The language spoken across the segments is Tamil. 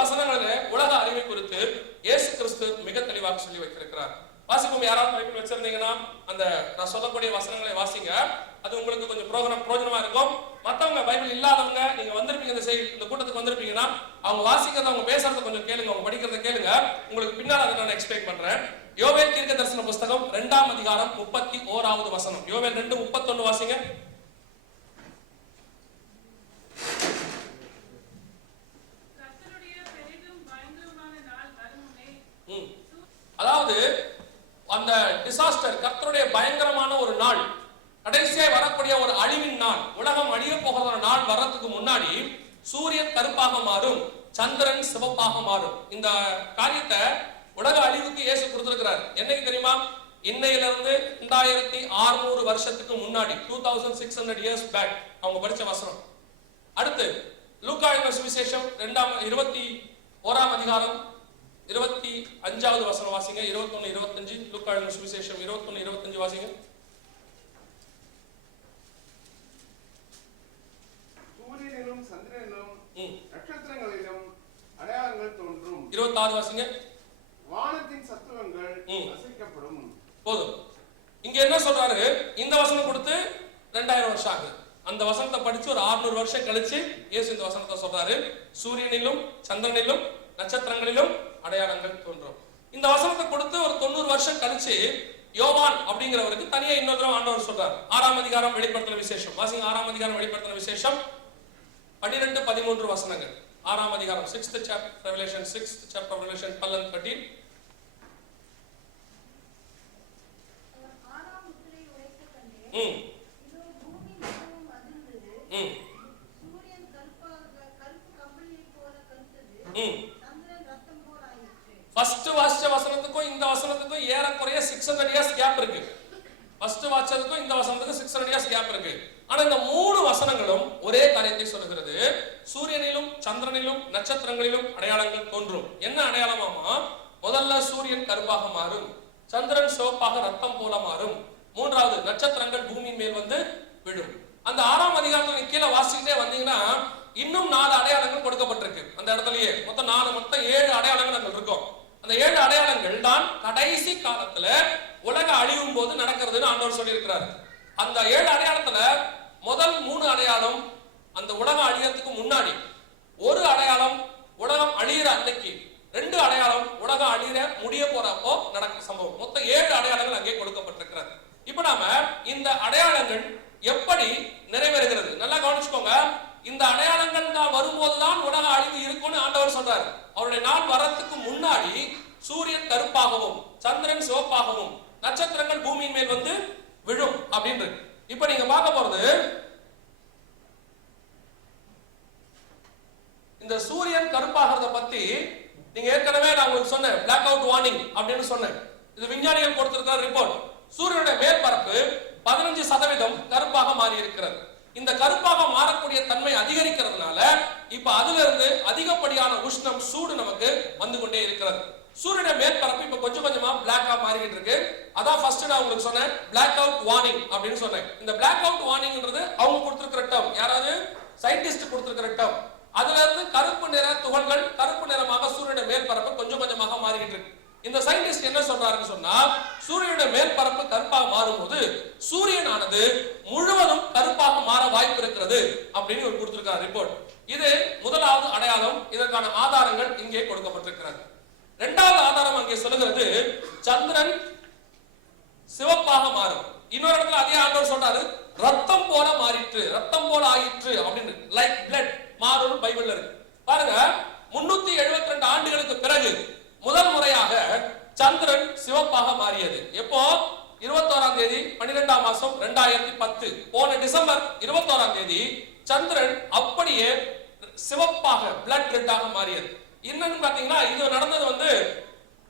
வசனங்களிலே உலக அறிவை குறித்து இயேசு கிறிஸ்து மிக தெளிவாக சொல்லி வைத்திருக்கிறார். வாசிப்போம். யாராவது பைபிள் வச்சிருந்தீங்கன்னா அந்த நான் சொல்லக்கூடிய வசனங்களை வாசிங்க. அது உங்களுக்கு கொஞ்சம் பிரயோஜனமா இருக்கும். மற்றவங்க பைபிள் இல்லாதவங்க நீங்க வந்திருப்பீங்க, இந்த கூட்டத்துக்கு வந்திருப்பீங்கன்னா அவங்க வாசிக்கிறத அவங்க பேசுறத கொஞ்சம் கேளுங்க, அவங்க படிக்கிறத கேளுங்க. உங்களுக்கு பின்னால் அதை நான் எக்ஸ்பிளைன் பண்றேன். யோவேல் தீர்க்கதரிசன புஸ்தகம் 2ஆம் அதிகாரம் 31வது வசனம். யோவேல் 2:31 வாசிங்க. அதாவது அந்த டிசாஸ்டர், கர்த்தருடைய பயங்கரமான ஒரு நாள், கடைசியாக வரக்கூடிய ஒரு அழிவின் நாள், உலகம் அழிய போகிற நாள் வர்றதுக்கு முன்னாடி சூரியன் கருப்பாக மாறும், சந்திரன் சிவப்பாக மாறும். இந்த காரியத்தை உலக அழிவுக்கு இயேசு கொடுத்திருக்கிறார். என்னைக்கு தெரியுமா? இன்னையிலிருந்து 2600 வருஷத்துக்கு முன்னாடி, 2600 years back அவங்க படிச்ச வசனம். அடுத்து லூக்கா எழுதின சுவிசேஷம் 21ஆம் அதிகாரம் 25வது வசனம் வாசிங்க. 21:25. லூக்கா எழுதின சுவிசேஷம் 21:25 வாசிங்க. சூரியனிலும் சந்திரனிலும் நட்சத்திரங்களிலும் அடையாளங்கள் தோன்றும். 26 வாசிங்க. வானத்தின் சத்துவங்கள் அசைக்கப்படும். போதும். இங்க என்ன சொல்றாரு? இந்த வசனம் கொடுத்து 2000 வருஷம் ஆகுது. அந்த வசனத்தை படிச்சு ஒரு 600 வருஷம் கழிச்சு இயேசு இந்த வசனத்தை சொல்றாரு. சூரியனிலும் சந்திரனிலும் நட்சத்திரங்களிலும் அடையாளங்கள் தோன்றும். இந்த வசனத்தை கொடுத்து ஒரு 90 வருஷம் கழிச்சு யோவான் அப்படிங்கிறவருக்கு தனியா இன்னொரு ஆண்டவர் சொல்றாரு. 6ஆம் அதிகாரம் வெளிப்படுத்தின விசேஷம் வாசிங்க. 6ஆம் அதிகாரம் வெளிப்படுத்தின விசேஷம் 12-13 வசனங்கள். 6ஆம் அதிகாரம் 6th chapter Revelation, 6th chapter Revelation 12-13. First வாசிச்ச வசனத்துக்கும் இந்த வசனத்துக்கும் ஏறக்குறைய 600 years கேப் இருக்கு. ஃபர்ஸ்ட் வாசிச்சதுக்கும் இந்த வசனத்துக்கும் 600 years கேப் இருக்கு. ஆனா இந்த மூணு வசனங்களும் ஒரே காரியத்தை சொல்கிறது. சூரியனிலும் சந்திரனிலும் நட்சத்திரங்களிலும் அடையாளங்கள் தோன்றும். என்ன அடையாளமாமா? முதல்ல சூரியன் கருப்பாக மாறும், சந்திரன் சிவப்பாக ரத்தம் போல மாறும், மூன்றாவது நட்சத்திரங்கள் பூமியின் மேல் வந்து விழும். அந்த 6ஆம் அதிகாரத்துல கீழே வாசிக்கிட்டே வந்தீங்கன்னா இன்னும் 4 அடையாளங்கள் கொடுக்கப்பட்டிருக்கு. அந்த இடத்துலயே மொத்தம் 7 அடையாளங்கள் இருக்கும். அந்த 7 அடையாளங்கள் தான் கடைசி காலத்துல உலக அழியும் போது நடக்கிறதுன்னு ஆண்டவர் சொல்லி இருக்கிறார். அந்த 7 அடையாளத்துல முதல் 3 அடையாளம் அந்த உலகம் அழியறதுக்கு முன்னாடி, ஒரு அடையாளம் உலகம் அழியிற அன்னைக்கு, 2 அடையாளம் உலகம் அழியிற முடிய போறப்போ நடக்கிற சம்பவம். மொத்தம் 7 அடையாளங்கள் அங்கே கொடுக்கப்பட்டிருக்கிறது. இப்ப நாம இந்த அடையாளங்கள் எப்படி நிறைவேறுகிறது நல்லா கவனிச்சுக்கோங்க. இந்த அடையாளங்கள் தான் வரும்போதுதான் உலக அழிவு இருக்கும்னு ஆண்டவர் சொல்றாரு. அவருடைய நாள் வரத்துக்கு முன்னாடி சூரியன் கருப்பாகவும் சந்திரன் சிவப்பாகவும் நட்சத்திரங்கள் பூமியின் மேல் வந்து விழும் அப்படின்றது. இப்ப நீங்க பார்க்க போறது இந்த சூரியன் கருப்பாகிறத பத்தி நீங்க ஏற்கனவே நான் உங்களுக்கு சொன்னேன், பிளாக் அவுட் வார்னிங் அப்படின்னு சொன்னேன். இது விஞ்ஞானிகள் கொடுத்திருக்கிற ரிப்போர்ட். சூரியனுடைய மேற்பரப்பு 15% கருப்பாக மாறி இருக்கிறது. இந்த கருப்பாக மாறக்கூடிய தன்மை அதிகரிக்கிறதுனால இப்ப அதுல இருந்து அதிகப்படியான உஷ்ணம் சூடு நமக்கு வந்து கொண்டே இருக்கிறது. சூரியனுடைய மேற்பரப்பு இப்ப கொஞ்சம் கொஞ்சமா பிளாக்கா மாறிக்கிட்டு இருக்கு. அதான் ஃபர்ஸ்ட் நான் உங்களுக்கு சொன்னேன் பிளாக் அவுட் வார்னிங் அப்படின்னு சொன்னேன். இந்த பிளாக் அவுட் வார்னிங்ன்றது அவங்க கொடுத்திருக்கிற டேர்ம், யாராவது சயின்டிஸ்ட் கொடுத்திருக்கிற டேர்ம். அதுல இருந்து கருப்பு நிற துகள்கள் கருப்பு நிறமாக சூரியனுடைய மேற்பரப்பு கொஞ்சம் கொஞ்சமாக மாறிக்கிட்டு இருக்கு. இந்த சயின்டிஸ்ட் என்ன சொல்றாருன்னு சொன்னா, சூரியனுடைய மேற்பரப்பு கருப்பாக மாறும்போது சூரியனானது முழுவதும் கருப்பாக மாற வாய்ப்பு இருக்கிறது அப்படின்னு ஒரு கொடுத்திருக்கார் ரிப்போர்ட். இது முதலாவது அடையாளம். இதற்கான ஆதாரங்கள் இங்கே கொடுக்கப்பட்டிருக்கிறது. இரண்டாவது ஆதாரம் அங்கே சொல்லுகிறது சந்திரன் சிவப்பாக மாறும். இன்னொரு இடத்துல அதே ஆண்டவர் சொல்றாரு ரத்தம் போல மாறிற்று, ரத்தம் போல ஆயிற்று அப்படின்னு, லைக் பிளட் மாறும் பைபிள்ல இருக்கு. பாருங்க, 372 ஆண்டுகளுக்கு பிறகு முதல் முறையாக சந்திரன் சிவப்பாக மாறியது. எப்போ? 21ஆம் தேதி 12ஆம் மாசம் 2010. போன டிசம்பர் 21ஆம் தேதி சந்திரன் அப்படியே சிவப்பாக பிளட் ரெட்டாக மாறியது. என்னன்னு பாத்தீங்கன்னா இது நடந்தது வந்து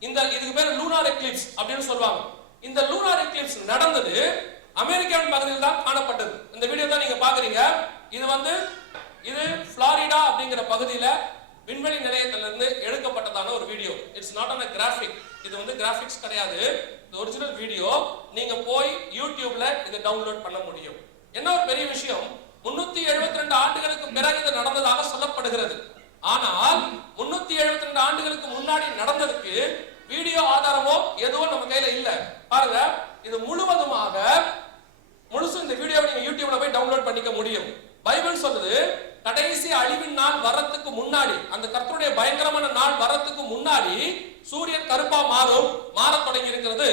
இதுக்கு பேர் லூனார் எக்லிப்ஸ் அப்படின்னு சொல்லுவாங்க. இந்த லூனார் எக்லிப்ஸ் நடந்தது அமெரிக்காவின் பகுதியில் தான் காணப்பட்டது. இந்த வீடியோ தான் நீங்க பாக்குறீங்க. இது புளோரிடா அப்படிங்கிற பகுதியில விண்வெளி நிலையத்திலிருந்து எடுக்கப்பட்டதான ஒரு video. It's not on a graphic. இது வந்து கிராபிக்ஸ் கிடையாது, இது ஒரிஜினல் வீடியோ. நீங்க போய் யூடியூப்ல இதை டவுன்லோட் பண்ண முடியும். என்ன ஒரு பெரிய விஷயம், 372 ஆண்டுகளுக்கு பிறகு இது நடந்ததாக சொல்லப்படுகிறது. ஆனால் 372 முன்னாடி நடந்ததுக்கு வீடியோ ஆதாரமோ எதுவும் நம்ம கையில இல்ல. பாருங்க, இது முழுவதுமாக முழுசும் இந்த வீடியோவை நீங்க யூடியூப்ல போய் டவுன்லோட் பண்ணிக்க முடியும். பைபிள் சொல்லுது, கடைசி அழிவின் நாள் வரத்துக்கு முன்னாடி, அந்த கர்த்தருடைய பயங்கரமான நாள் வரத்துக்கு முன்னாடி சூரியன் கருப்பா மாற தொடங்கி இருக்கிறது,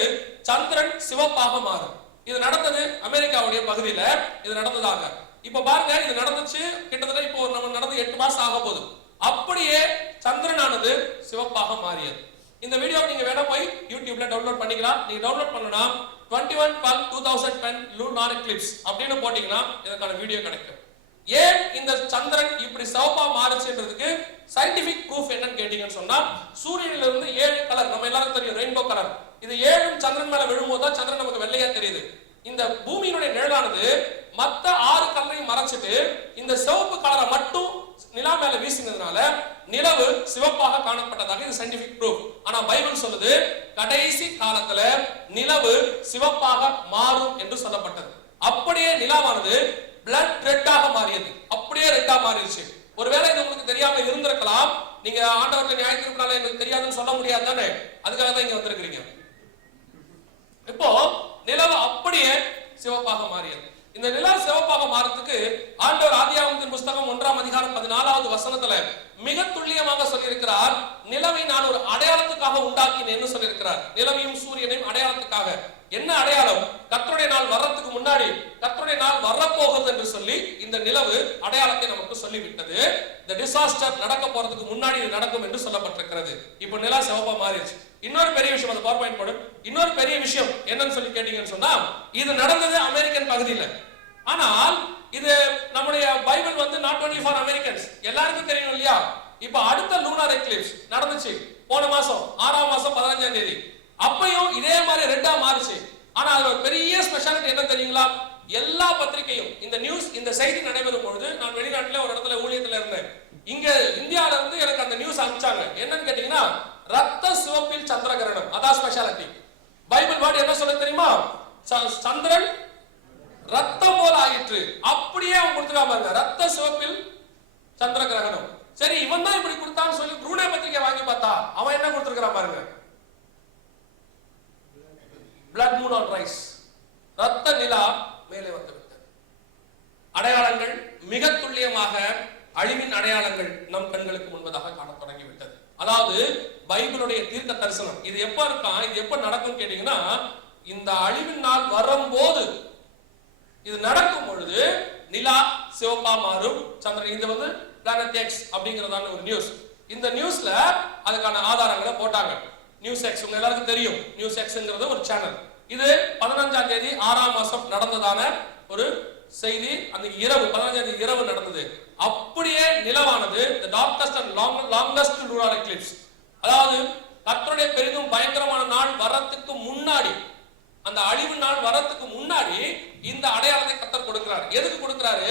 சந்திரன் சிவப்பாக மாறும். இது நடந்தது அமெரிக்காவுடைய பகுதியில இது நடந்ததாக. இப்ப பாருங்க, இது நடந்துச்சு கிட்டத்தட்ட இப்போ நம்ம நடந்து 8 மாசம் ஆக போகுது. அப்படியே சந்திரனானது சிவப்பாக மாறியது. இந்த வீடியோ நீங்க வேணா போய் யூடியூப்ல டவுன்லோட் பண்ணிக்கலாம். நீங்க டவுன்லோட் பண்ணனா 21/12/2010 lunar eclipse அப்படின்னு போட்டீங்கன்னா இதற்கான வீடியோ கிடைக்கும். ஏன் இந்த சந்திரன் இப்படி சிவப்பா மாறுச்சுன்றதுக்கு சயின்டிபிக் ப்ரூஃப் என்னன்னு கேட்டீங்கன்னு சொன்னா, சூரியனில இருந்து 7 கலர் நம்ம எல்லாரும் தெரியும், ரெயின்போ கலர். இது 7 சந்திரன் மேல விழும்போது தான் சந்திரன் நமக்கு வெள்ளையா தெரியுது. இந்த பூமியினுடைய நிழலானது மத்த 6 கலரையும் மறைச்சிட்டு இந்த சிவப்பு கலரை மட்டும் நிலா மேல வீசினதுனால நிலவு சிவப்பாக காணப்பட்டதாக இது சயின்டிபிக் ப்ரூஃப். ஆனா பைபிள் சொல்லுது, கடைசி காலத்துல நிலவு சிவப்பாக மாறும் என்று சொல்லப்பட்டது. அப்படியே நிலாவானது பிளட் ரெட்டாக மாறியது. அப்படியே ரெட்டா மாறிடுச்சு. ஒருவேளை இது உங்களுக்கு தெரியாம இருந்திருக்கலாம். நீங்க ஆண்டவர்ல நியாயத்திற்குனால எனக்கு தெரியாதுன்னு சொல்ல முடியாது தானே, அதுக்காக தான் இங்க வந்திருக்கிறீங்க. இப்போ நிலவு அப்படியே சிவப்பாக மாறியது. இந்த நிலா சிவப்பாக மாறதுக்கு ஆண்டவர் ஆதியாகமத்தின் புஸ்தகம் 1ஆம் அதிகாரம் 14வது வசனத்துல மிக துல்லியமாக சொல்லியிருக்கிறார். நிலவை நான் ஒரு அடையாளத்துக்காக உண்டாக்கினேன்னு சொல்லியிருக்கிறார். நிலவையும் சூரியனையும் அடையாளத்துக்காக. என்ன அடையாளம்? கர்த்தருடைய நாள் வர்றதுக்கு முன்னாடி கர்த்தருடைய நாள் வரப்போகிறது என்று சொல்லி இந்த நிலவு அடையாளத்தை நமக்கு சொல்லிவிட்டது. இந்த டிசாஸ்டர் நடக்க போறதுக்கு முன்னாடி இது நடக்கும் என்று சொல்லப்பட்டிருக்கிறது. இப்போ நிலா சிவப்பா மாறிடுச்சு. இன்னொரு பெரிய விஷயம், அந்த பவர் பாயிண்ட் போடும். இன்னொரு பெரிய விஷயம் என்னன்னு சொல்லி கேட்டீங்கன்னு சொன்னா, இது நடந்தது அமெரிக்கன் பகுதியில். ஆனால் இது நம்முடைய பைபிள் வந்து நாட் ஒன்லி ஃபார் அமெரிக்கன்ஸ், எல்லாருக்கும் தெரியும் இல்லையா? இப்ப அடுத்த லூனார் எக்லிப்ஸ் நடந்துச்சு போன மாசம் 6ஆம் மாசம் 15ஆம் தேதி. அப்பையும் இதே மாதிரி ரெட்டா மாறுச்சு. ஆனா அதுல ஒரு பெரிய ஸ்பெஷாலிட்டி என்ன தெரியுங்களா? எல்லா பத்திரிகையும் இந்த நியூஸ், இந்த செய்தி நடைபெறும் பொழுது நான் வெளிநாட்டுல ஒரு இடத்துல ஊழியத்துல இருந்தேன். இங்க இந்தியால இருந்து எனக்கு அந்த நியூஸ் அனுப்பிச்சாங்க. என்னன்னு கேட்டீங்கன்னா, ரத்த சிவப்பில் சந்திர கிரகணம். அதான் ஸ்பெஷாலிட்டி. பைபிள் வேர்ட் என்ன சொல்ல தெரியுமா? சந்திரன் ரத்தம் போல ஆயிற்று. அப்படியே அவன் கொடுத்துருக்கான் பாருங்க, ரத்த சிவப்பில் சந்திர கிரகணம். சரி, இவன் தான் இப்படி கொடுத்தான்னு சொல்லி ப்ரூனே பத்திரிகை வாங்கி பார்த்தா அவன் என்ன கொடுத்திருக்கான் பாருங்க, பிளட் மூன் ஆன் ரைஸ், ரத்த நிலா மேலே வந்துவிட்டது. அடையாளங்கள் மிக துல்லியமாக, அழிவின் அடையாளங்கள் நம் கண்களுக்கு முன்பதாக காண தொடங்கிவிட்டது. அதாவது பைபிளுடைய தீர்க்க தரிசனம். இது எப்ப இருக்கான், இது எப்ப நடக்கும் கேட்டீங்கன்னா, இந்த அழிவின் நாள் வரும்போது, இது நடக்கும் பொழுது நிலா சிவப்பா மாறும், சந்திரன். இது வந்து பிளானட் எக்ஸ் அப்படிங்கறதான ஒரு நியூஸ். இந்த நியூஸ்ல அதுக்கான ஆதாரங்களை போட்டாங்க. நியூஸ் எக்ஸ் உங்க எல்லாருக்கும் தெரியும். நியூஸ் எக்ஸ்ங்கிறது ஒரு சேனல். இது 15ஆம் தேதி 6ஆம் மாசம் நடந்ததான ஒரு செய்தி. அந்த இரவு 15ஆம் தேதி இரவு நடந்தது. அப்படியே நிலவானது the darkest and longest lunar eclipse, அதாவது கர்த்தருடைய பெரிதும் பயங்கரமான நாள் வரத்துக்கு முன்னாடி, அந்த அழிவு நாள் வரத்துக்கு முன்னாடி இந்த அடையாளத்தை கர்த்தர் கொடுக்கிறார். எதுக்கு கொடுக்கிறாரு?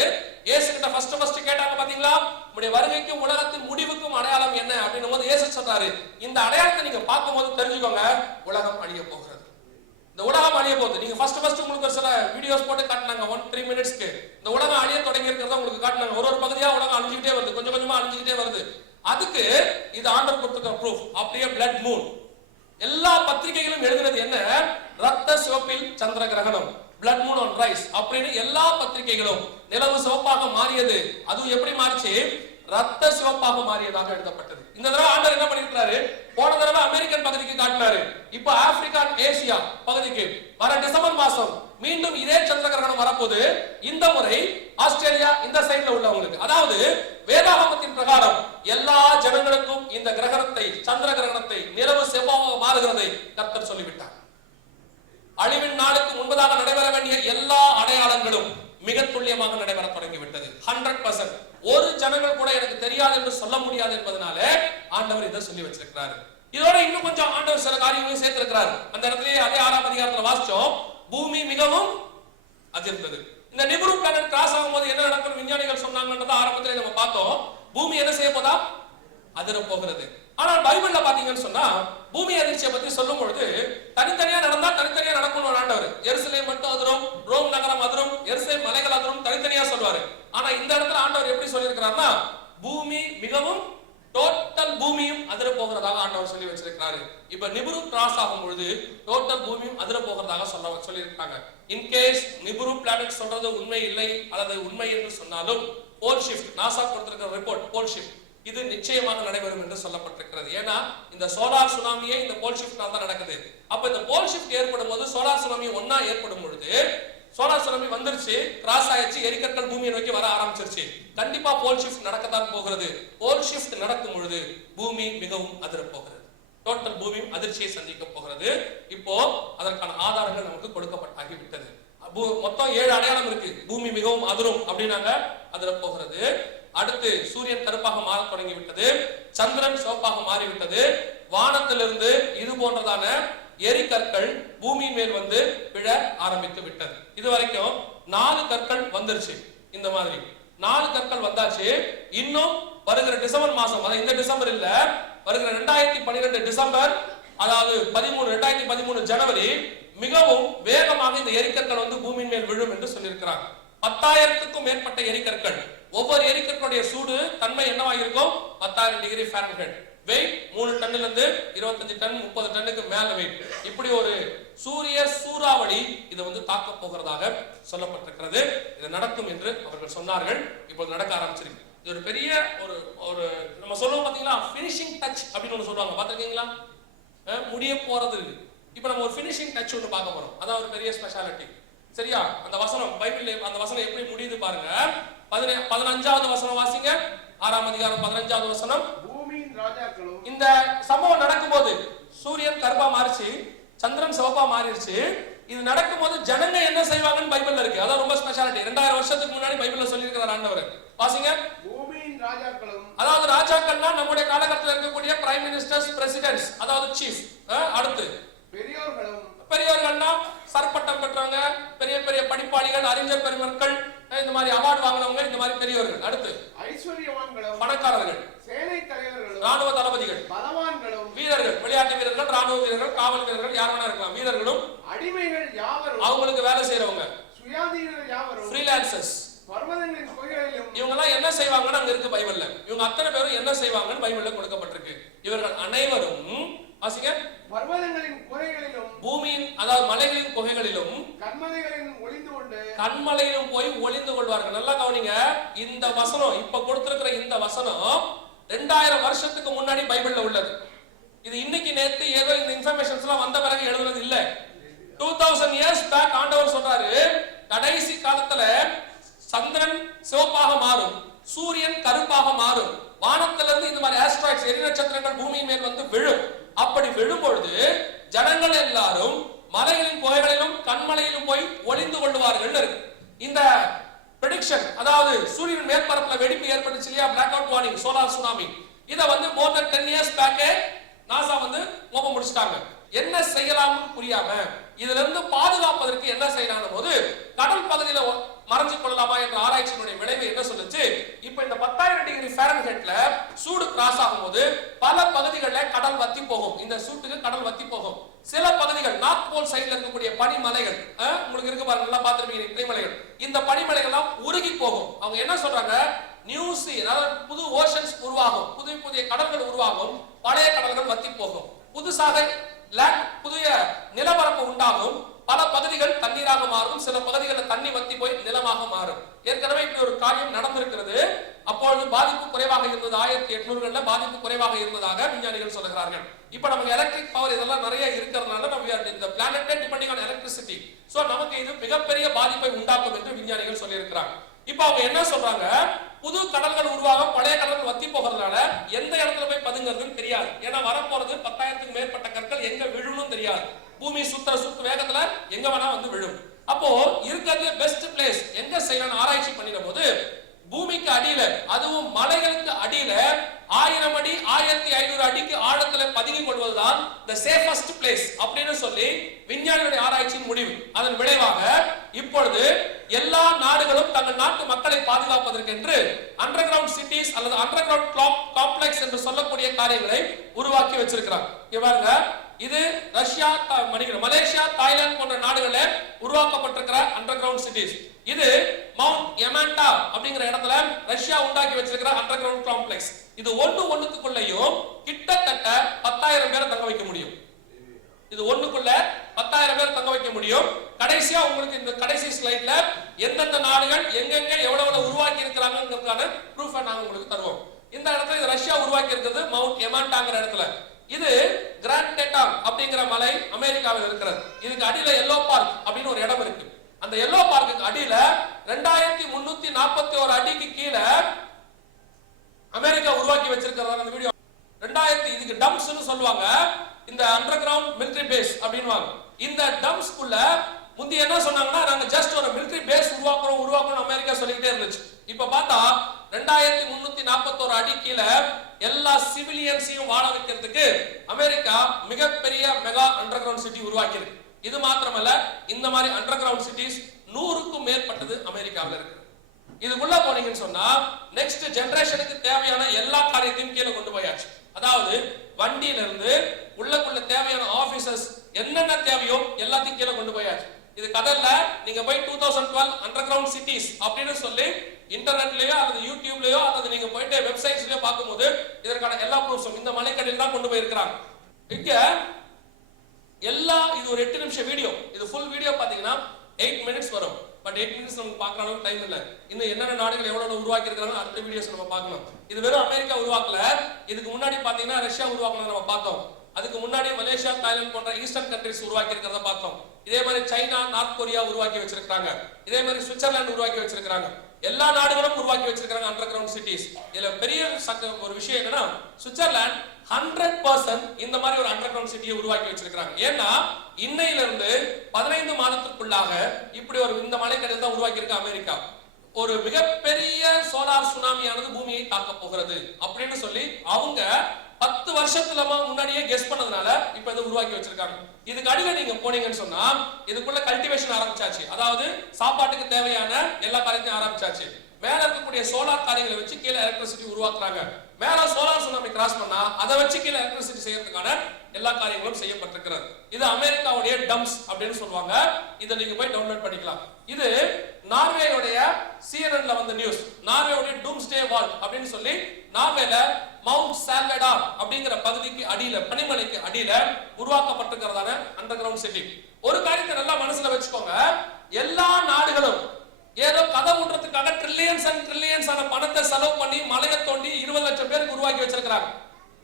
இயேசு கிட்ட ஃபர்ஸ்ட் கேட்டாங்க பாத்தீங்களா, உங்களுடைய வருகைக்கும் உலகத்தின் முடிவுக்கும் அடையாளம் என்ன அப்படின்னும் போது இயேசு சொல்றாரு, இந்த அடையாளத்தை நீங்க பார்க்கும்போது தெரிஞ்சுக்கோங்க, உலகம் அழிய போகிறது. இந்த உலகம் அழிய போகுது. நீங்க ஃபர்ஸ்ட் உங்களுக்கு சில வீடியோஸ் போட்டு காட்டினாங்க 1-3 மினிட்ஸ்க்கு. இந்த உலகம் அழிய தொடங்கி இருக்கிறத உங்களுக்கு காட்டினாங்க. ஒரு பகுதியா உலகம் அழிஞ்சுக்கிட்டே வருது, கொஞ்சம் கொஞ்சமா அழிஞ்சுக்கிட்டே வருது. அதுக்கு இது ஆண்டவர் கொடுத்திருக்கிற ப்ரூஃப். அப்படியே பிளட் மூன். எல்லா பத்திரிகைகளும் எழுதுனது என்ன? ரத்த சிவப்பில் சந்திர கிரகணம், பிளட் மூன் ஆன் ரைஸ் அப்படின்னு எல்லா பத்திரிகைகளும் நிலவு சிவப்பாக மாறியது. அதுவும் எப்படி மாறிச்சு? ரத்த சிவப்பாக மாறியதாக எழுதப்பட்டது. இந்த தடவை ஆண்டவர் என்ன பண்ணிருக்காரு? போன தடவை அமெரிக்கன் பகுதிக்கு காட்டினாரு. இப்ப ஆப்பிரிக்கா, ஏசியா பகுதிக்கு வர டிசம்பர் மாசம் மீண்டும் இதே சந்திர கிரகணம் வரப்போது. இந்த முறை ஆஸ்திரேலியா இந்த சைடுல உள்ளவங்களுக்கு, அதாவது வேதாகமத்தின் பிரகாரம் எல்லா ஜனங்களுக்கும் இந்த கிரகணத்தை, சந்திர கிரகணத்தை, நிலவு செவ்வாயாக மாறுகிறதை கர்த்தர் சொல்லிவிட்டார். அழிவின் நாளுக்கு முன்பதாக நடைபெற வேண்டிய எல்லா அடையாளங்களும் மிக துல்லியமாக நடைபெற தொடங்கிவிட்டது. 100%. ஒரு ஜனங்கள் கூட எனக்கு தெரியாது என்று சொல்ல முடியாது என்பதனால ஆண்டவர் இதை சொல்லி வச்சிருக்கிறார். இதோட இன்னும் கொஞ்சம் ஆண்டவர் சில காரியங்களையும் சேர்த்திருக்கிறார். அந்த இடத்துல அதே 6ஆம் அதிகாரத்துல வாசிச்சோம், பூமி மிகவும் அதிர்ந்தது. இந்த நிபுரு பிளானட் கிராஸ் ஆகும்போது என்ன நடக்கும் விஞ்ஞானிகள் சொன்னாங்கன்றத ஆரம்பத்திலே நம்ம பார்த்தோம். பூமி என்ன செய்ய போதா? அதிர போகிறது. ஆனால் பைபிள்ல பாத்தீங்கன்னு சொன்னா பூமி அதிர்ச்சியை பத்தி சொல்லும் பொழுது தனித்தனியா நடந்தா தனித்தனியா நடக்கணும் ஆண்டவர். எருசலேம் மட்டும் அதிரும், ரோம் நகரம் அதிரும், எருசலேம் மலைகள் அதிரும், தனித்தனியா சொல்வாரு. ஆனா இந்த இடத்துல ஆண்டவர் எப்படி சொல்லியிருக்கிறார்னா, பூமி மிகவும், டோட்டல் பூமியும் அதிர போகிறதாக ஆண்டவர் சொல்லி வச்சிருக்கிறாரு. இப்ப நிபுரு கிராஸ் ஆகும் பொழுது டோட்டல் பூமியும் அதிர போகிறதாக சொல்லி இருக்காங்க. இன்கேஸ் நிபுரு பிளானட் சொல்றது உண்மை இல்லை அல்லது உண்மை என்று சொன்னாலும் போல் ஷிஃப்ட் நாசா கொடுத்திருக்கிற ரிப்போர்ட் போல் ஷிஃப்ட் இது நிச்சயமாக நடைபெறும் என்று சொல்லப்பட்டிருக்கிறது. ஏன்னா இந்த சோலார் சுனாமியே இந்த போல் ஷிஃப்ட்னால தான் நடக்குது. அப்ப இந்த போல் ஷிஃப்ட் ஏற்படும் போது சோலார் சுனாமி ஒன்னா ஏற்படும் பொழுது சோலார் சுனாமி வந்துருச்சு, கிராஸ் ஆயிடுச்சு, எரிக்கற்கள் பூமியை நோக்கி வர ஆரம்பிச்சிருச்சு. கண்டிப்பா போல் ஷிஃப்ட் நடக்கத்தான் போகிறது. போல் ஷிஃப்ட் நடக்கும் பொழுது பூமி மிகவும் அதிர போகிறது. டோட்டல் பூமியும் அதிர்ச்சியை சந்திக்க போகிறது. இப்போ அதற்கான ஆதாரங்கள் நமக்கு கொடுக்கப்பட்டாகி விட்டது. மொத்தம் 7 அடையாளம் இருக்கு. பூமி மிகவும் அதிரும் அப்படின்னாங்க, அதிர போகிறது. அடுத்து சூரியன் கருப்பாக மாற தொடங்கி விட்டது, சந்திரன் சிவப்பாக மாறிவிட்டது, வானத்திலிருந்து இது போன்றதான எரிக்கற்கள் பூமி மேல் வந்து விழ ஆரம்பித்து விட்டது. இதுவரைக்கும் 4 கற்கள் வந்துருச்சு. இந்த மாதிரி 4 கற்கள் வந்தாச்சு. இன்னும் வருகிற டிசம்பர் மாசம், அதாவது இந்த டிசம்பர் இல்ல, வருகிற 2012 டிசம்பர், அதாவது 2013 ஜனவரி மிகவும் வேகமாக இந்த எரிக்கற்கள் வந்து பூமியின் மேல் விழும் என்று சொல்லியிருக்கிறாங்க. 10,000க்கும் மேற்பட்ட எரிக்கற்கள். ஒவ்வொரு எரிக்கற்களுடைய சூடு தன்மை என்னவாக இருக்கும்? 10,000 டிகிரி ஃபாரன்ஹைட். வெயிட் 3 டன்ல இருந்து 25 டன் 30 டன்னுக்கு மேல வெயிட். இப்படி ஒரு சூரிய சூறாவளி இதை வந்து தாக்க போகிறதாக சொல்லப்பட்டிருக்கிறது. இது நடக்கும் என்று அவர்கள் சொன்னார்கள். இப்போது நடக்க ஆரம்பிச்சிருக்கு. இது ஒரு பெரிய ஒரு நம்ம சொல்லுவோம் பாத்தீங்களா, ஃபினிஷிங் டச் அப்படின்னு ஒன்று சொல்லுவாங்க, பாத்திருக்கீங்களா? முடிய போறது. இப்ப நம்ம ஒரு ஃபினிஷிங் டச் ஒன்று பார்க்க போறோம். அதான் ஒரு பெரிய ஸ்பெஷாலிட்டி. சரியா? அந்த வசனம் பைபிள்ல அந்த வசனம் எப்படி முடியுது பாருங்க. 15வது வசனம் வாசிங்க. 6ஆம் அதிகாரம் 15வது வசனம். பூமியின் ராஜாக்களும், இந்த சம்பவம் நடக்கும்போது சூரியன் கருப்பா மாறிச்சு, சந்திரன் சிவப்பா மாறிடுச்சு. இது நடக்கும்போது ஜனங்க என்ன செய்வாங்கன்னு பைபிள்ல இருக்கு. அதான் ரொம்ப ஸ்பெஷாலிட்டி. 2000 வருஷத்துக்கு முன்னாடி பைபிள்ல சொல்லி இருக்கிறார் ஆண்டவர். வாசிங்க. பூமியின் ராஜாக்களும், அதாவது ராஜாக்கள்னா நம்முடைய காலகட்டத்தில் இருக்கக்கூடிய பிரைம் மினிஸ்டர்ஸ், பிரசிடென்ட்ஸ், அதாவது சீஃப். அடுத்து பெரியோர்கள்னா சர்பட்டம் பெற்றவங்க, பெரிய பெரிய படிப்பாளிகள், அறிஞர் பெருமக்கள், இந்த மாதிரி அவார்டு வாங்கினவங்க, இந்த மாதிரி பெரியவர்கள். அடுத்து ஐஸ்வர்யவான்களும், பணக்காரர்கள், சேனை தலைவர்களும், ராணுவ தளபதிகள், பலவான்களும், வீரர்கள், விளையாட்டு வீரர்கள், ராணுவ வீரர்கள், காவல் வீரர்கள், யார் வேணா இருக்கலாம், வீரர்களும், அடிமைகள் யாவரும், அவங்களுக்கு வேலை செய்யறவங்க, சுயாதீனர் யாவரும், ஃப்ரீலான்சர்ஸ், பர்வதங்களின் குகைகளிலும், இவங்க எல்லாம் என்ன செய்வாங்கன்னு அங்க இருக்கு பைபிள்ல. இவங்க அத்தனை பேரும் என்ன செய்வாங்கன்னு பைபிள்ல கொடுக்கப்பட்டிருக்கு. இவர்கள் அனைவரும் வாசிங்க. பர்வதங்களின் குகைகளிலும், பூமியின் அதாவது மலைகளின் குகைகளிலும், கன்மலைகளிலும் ஒளிந்து கொண்டு, கன்மலையிலும் போய் ஒளிந்து கொள்வார்கள். நல்லா கவனிங்க. இந்த வசனம் இப்ப கொடுத்திருக்கிற இந்த வசனம் 2000 வருஷத்துக்கு முன்னாடி பைபிள்ல உள்ளது. இது இன்னைக்கு நேத்து ஏதோ இந்த இன்ஃபர்மேஷன்ஸ் எல்லாம் வந்த பிறகு எழுதுனது இல்ல. 2000 இயர்ஸ் பேக் ஆண்டவர் சொல்றாரு, கடைசி காலத்துல சந்திரன் சிவப்பாக மாறும், சூரியன் கருப்பாக மாறும், வானத்திலிருந்து இந்த மாதிரி ஆஸ்ட்ராய்ட்ஸ் எரி நட்சத்திரங்கள் பூமியின் மேல் வந்து விழும். அப்படி விழும்பொழுது ஜனங்கள் எல்லாரும் மலைகளின் குகைகளிலும் கண்மலையிலும் போய் ஒளிந்து கொள்வார்கள் இருக்கு. இந்த பிரெடிக்ஷன், அதாவது சூரியன் மேற்பரப்புல வெடிப்பு ஏற்பட்டுச்சு இல்லையா, black out warning, solar tsunami, இத வந்து மோர் தென் 10 இயர்ஸ் பேக்கே நாசா வந்து மோப்ப முடிச்சிட்டாங்க. என்ன செய்யலாம்னு புரியாம இதுல இருந்து பாதுகாப்பதற்கு என்ன செய்யலாம் போது கடல் பகுதியில மறைஞ்சு கொள்ளலாமா என்ற ஆராய்ச்சியினுடைய விளைவு என்ன சொல்லுச்சு? இப்ப இந்த 10,000 டிகிரி ஃபாரன்ஹைட்ல சூடு கிராஸ் ஆகும்போது பல பகுதிகளில் கடல் வத்தி போகும். இந்த சூட்டுக்கு கடல் வத்தி போகும். சில பகுதிகள் நார்த் போல் சைடுல இருக்கக்கூடிய பனிமலைகள், உங்களுக்கு இருக்கு பாருங்க, நல்லா பார்த்திருப்பீங்க பனிமலைகள், இந்த பனிமலைகள் எல்லாம் உருகி போகும். அவங்க என்ன சொல்றாங்க, நியூ சீ, அதாவது புது ஓஷன்ஸ் உருவாகும், புதிய புதிய கடல்கள் உருவாகும், பழைய கடல்கள் வத்தி போகும், புதுசாக புதிய நிலப்பரப்பு உண்டாகும், பல பகுதிகள் தண்ணீராக மாறும், சில பகுதிகளில் தண்ணி வத்தி போய் நிலமாக மாறும். ஏற்கனவே இப்படி ஒரு காரியம் நடந்திருக்கிறது. அப்பொழுது பாதிப்பு குறைவாக இருந்தது. 1800களில் பாதிப்பு குறைவாக இருந்ததாக விஞ்ஞானிகள் சொல்கிறார்கள். இப்ப நமக்கு எலக்ட்ரிக் பவர் இதெல்லாம் நிறைய இருக்கிறதுனால நம்ம இந்த planet depending on electricity, so நமக்கு இது மிகப்பெரிய பாதிப்பை உண்டாக்கும் என்று விஞ்ஞானிகள் சொல்லி இருக்கிறாங்க. இப்ப அவங்க என்ன சொல்றாங்க, புது கடல்கள் உருவாகும், பழைய கடல்கள் வத்தி போகிறதுனால எந்த இடத்துல போய் பதுங்கிறதுன்னு தெரியாது. ஏன்னா வரப்போறது 10,000க்கும் மேற்பட்ட கற்கள் எங்க விழும்னு தெரியாது. பூமி சுத்து வேகத்துல எங்க வேணா வந்து விழும். அப்போ இருக்கிறதுல பெஸ்ட் பிளேஸ் எங்க செய்யலாம் ஆராய்ச்சி பண்ணின போது பூமிக்கு அடியில, அதுவும் மலைகளுக்கு அடியில 1000 அடி 1500 அடிக்கு ஆழத்துல பதுங்கி கொள்வதுதான் the safest place அப்படின்னு சொல்லி விஞ்ஞானிகளுடைய ஆராய்ச்சியின் முடிவு. அதன் விளைவாக இப்பொழுது எல்லா நாடுகளும் தங்கள் நாட்டு மக்களை பாதுகாப்பதற்கு என்று அண்டர் கிரவுண்ட் சிட்டிஸ் அல்லது அண்டர் கிரவுண்ட் காம்ப்ளெக்ஸ் என்று சொல்லக்கூடிய காரியங்களை உருவாக்கி வச்சிருக்கிறாங்க. இங்க பாருங்க, இது ரஷ்யா, மலேசியா, தாய்லாந்து போன்ற நாடுகளில் உருவாக்கப்பட்டிருக்கிற அண்டர் கிரவுண்ட் சிட்டிஸ். இது மவுண்ட் யமாண்டா அப்படிங்கிற இடத்துல ரஷ்யா உண்டாக்கி வச்சிருக்கிற அண்டர் கிரவுண்ட் காம்ப்ளெக்ஸ். இது ஒண்ணுக்குள்ளேயும் கிட்டத்தட்ட எமாண்டாங்கிற இடத்துல. இது கிராண்ட் டெட்டாங் அப்படிங்கிற மலை அமெரிக்காவில் இருக்கிறது. இதுக்கு அடியில எல்லோ பார்க் அப்படின்னு ஒரு இடம் இருக்கு. அந்த எல்லோ பார்க்குக்கு அடியில 2341 அடிக்கு கீழே அமெரிக்கா உருவாக்கி வச்சிருக்கிறதா அந்த வீடியோ. 2000 இதுக்கு டம்ப்ஸ்னு சொல்லுவாங்க. இந்த அண்டர் கிரவுண்ட் மிலிட்டரி பேஸ் அப்படின்வாங்க. இந்த டம்ப்ஸ்க்குள்ள முந்தி என்ன சொன்னாங்கன்னா நாங்க ஜஸ்ட் ஒரு மிலிட்டரி பேஸ் உருவாக்குறோம் அமெரிக்கா சொல்லிக்கிட்டே இருந்துச்சு. இப்ப பார்த்தா 2341 அடி கீழே எல்லா சிவிலியன்ஸையும் வாழ வைக்கிறதுக்கு அமெரிக்கா மிகப்பெரிய மெகா அண்டர் கிரவுண்ட் சிட்டி உருவாக்கியிருக்கு. இது மாத்திரமல்ல, இந்த மாதிரி அண்டர் கிரவுண்ட் சிட்டிஸ் 100க்கும் மேற்பட்டது அமெரிக்காவில் இருக்கு. இதுக்குள்ள போனீங்கன்னு சொன்னா நெக்ஸ்ட் ஜெனரேஷனுக்கு தேவையான எல்லா காரியத்தையும் கீழே கொண்டு போயாச்சு. அதாவது வண்டியில இருந்து உள்ளக்குள்ள தேவையான ஆபீசர்ஸ் என்னென்ன தேவையோ எல்லாத்தையும் கீழே கொண்டு போயாச்சு. இது கதல்ல நீங்க போய் 2012 அண்டர் கிரவுண்ட் சிட்டிஸ் அப்படின்னு சொல்லி இன்டர்நெட்லயோ அல்லது யூடியூப்லயோ அல்லது நீங்க போயிட்டு வெப்சைட்ஸ்லயோ பார்க்கும்போது இதற்கான எல்லா ப்ரூஃப்ஸும் இந்த மலைக்கடியில் தான் கொண்டு போயிருக்கிறாங்க. இங்க எல்லா இது ஒரு 8 நிமிஷம் வீடியோ. இது ஃபுல் வீடியோ பாத்தீங்கன்னா 8 மினிட்ஸ் வரும். பட் 8 மினிட்ஸ் நமக்கு பார்க்குற அளவுக்கு டைம் இல்லை. இன்னும் என்னென்ன நாடுகள் எவ்வளவு உருவாக்கி இருக்காங்க அடுத்த வீடியோஸ் நம்ம பார்க்கணும். இது வெறும் அமெரிக்கா உருவாக்கல. இதுக்கு முன்னாடி பாத்தீங்கன்னா ரஷ்யா உருவாக்குனதை நம்ம பார்த்தோம். அதுக்கு முன்னாடி மலேசியா, தாய்லாந்து போன்ற ஈஸ்டர்ன் கண்ட்ரிஸ் உருவாக்கி இருக்கிறத பார்த்தோம். இதே மாதிரி சைனா, நார்த் கொரியா உருவாக்கி வச்சிருக்காங்க. இதே மாதிரி சுவிட்சர்லாந்து உருவாக்கி வச்சிருக்காங்க. எல்லா நாடுகளும் உருவாக்கி வச்சிருக்காங்க அண்டர் கிரவுண்ட் சிட்டிஸ். இதுல பெரிய ஒரு விஷயம் என்னன்னா சுவிட்சர்லாந்து 100% இந்த மாதிரி ஒரு அண்டர் கிரவுண்ட் சிட்டியை உருவாக்கி வச்சிருக்காங்க. ஏன்னா இன்னையில இருந்து 15 மாதத்துக்குள்ளாக இப்படி ஒரு இந்த மலைக்கடல் தான் உருவாக்கி இருக்க அமெரிக்கா. ஒரு மிகப்பெரிய சோலார் சுனாமியானது பூமியை தாக்க போகிறது அப்படின்னு சொல்லி அவங்க 10 வருஷத்துல முன்னாடியே கெஸ் பண்ணதுனால இப்ப இதை உருவாக்கி வச்சிருக்காங்க. இதுக்கு அடியில நீங்க போனீங்கன்னு சொன்னா இதுக்குள்ள கல்டிவேஷன் ஆரம்பிச்சாச்சு. அதாவது சாப்பாட்டுக்கு தேவையான எல்லா காரியத்தையும் ஆரம்பிச்சாச்சு. மேல இருக்கக்கூடிய சோலார் காரியங்களை வச்சு கீழே எலக்ட்ரிசிட்டி உருவாக்குறாங்க. மேல சோலார் சுனாமி கிராஸ் பண்ணா அதை வச்சு கீழே எலக்ட்ரிசிட்டி செய்யறதுக்கான எல்லா காரியங்களும் செய்யப்பட்டிருக்கிறது. இது அமெரிக்காவுடைய டம்ப்ஸ் அப்படின்னு சொல்லுவாங்க. இதை நீங்க போய் டவுன்லோட் பண்ணிக்கலாம். இது நார்வேயோடைய CNN ல வந்த நியூஸ். நார்வேயோடைய டூம்ஸ்டே வால் அப்படின்னு சொல்லி நார்வேல மவுண்ட் சால்வடார் அப்படிங்கிற பகுதிக்கு அடியில பனிமலைக்கு அடியில உருவாக்கப்பட்டிருக்கிறதான அண்டர் கிரவுண்ட் சிட்டி. ஒரு காரியத்தை நல்லா மனசுல வச்சுக்கோங்க. எல்லா நாடுகளும் ஏதோ கதை ஊட்டுறதுக்காக ட்ரில்லியன்ஸ் அண்ட் ட்ரில்லியன்ஸ் ஆன பணத்தை செலவு பண்ணி மலையை தோண்டி 20 லட்சம் பேருக்கு உருவாக்கி வச்சிருக்காங்க.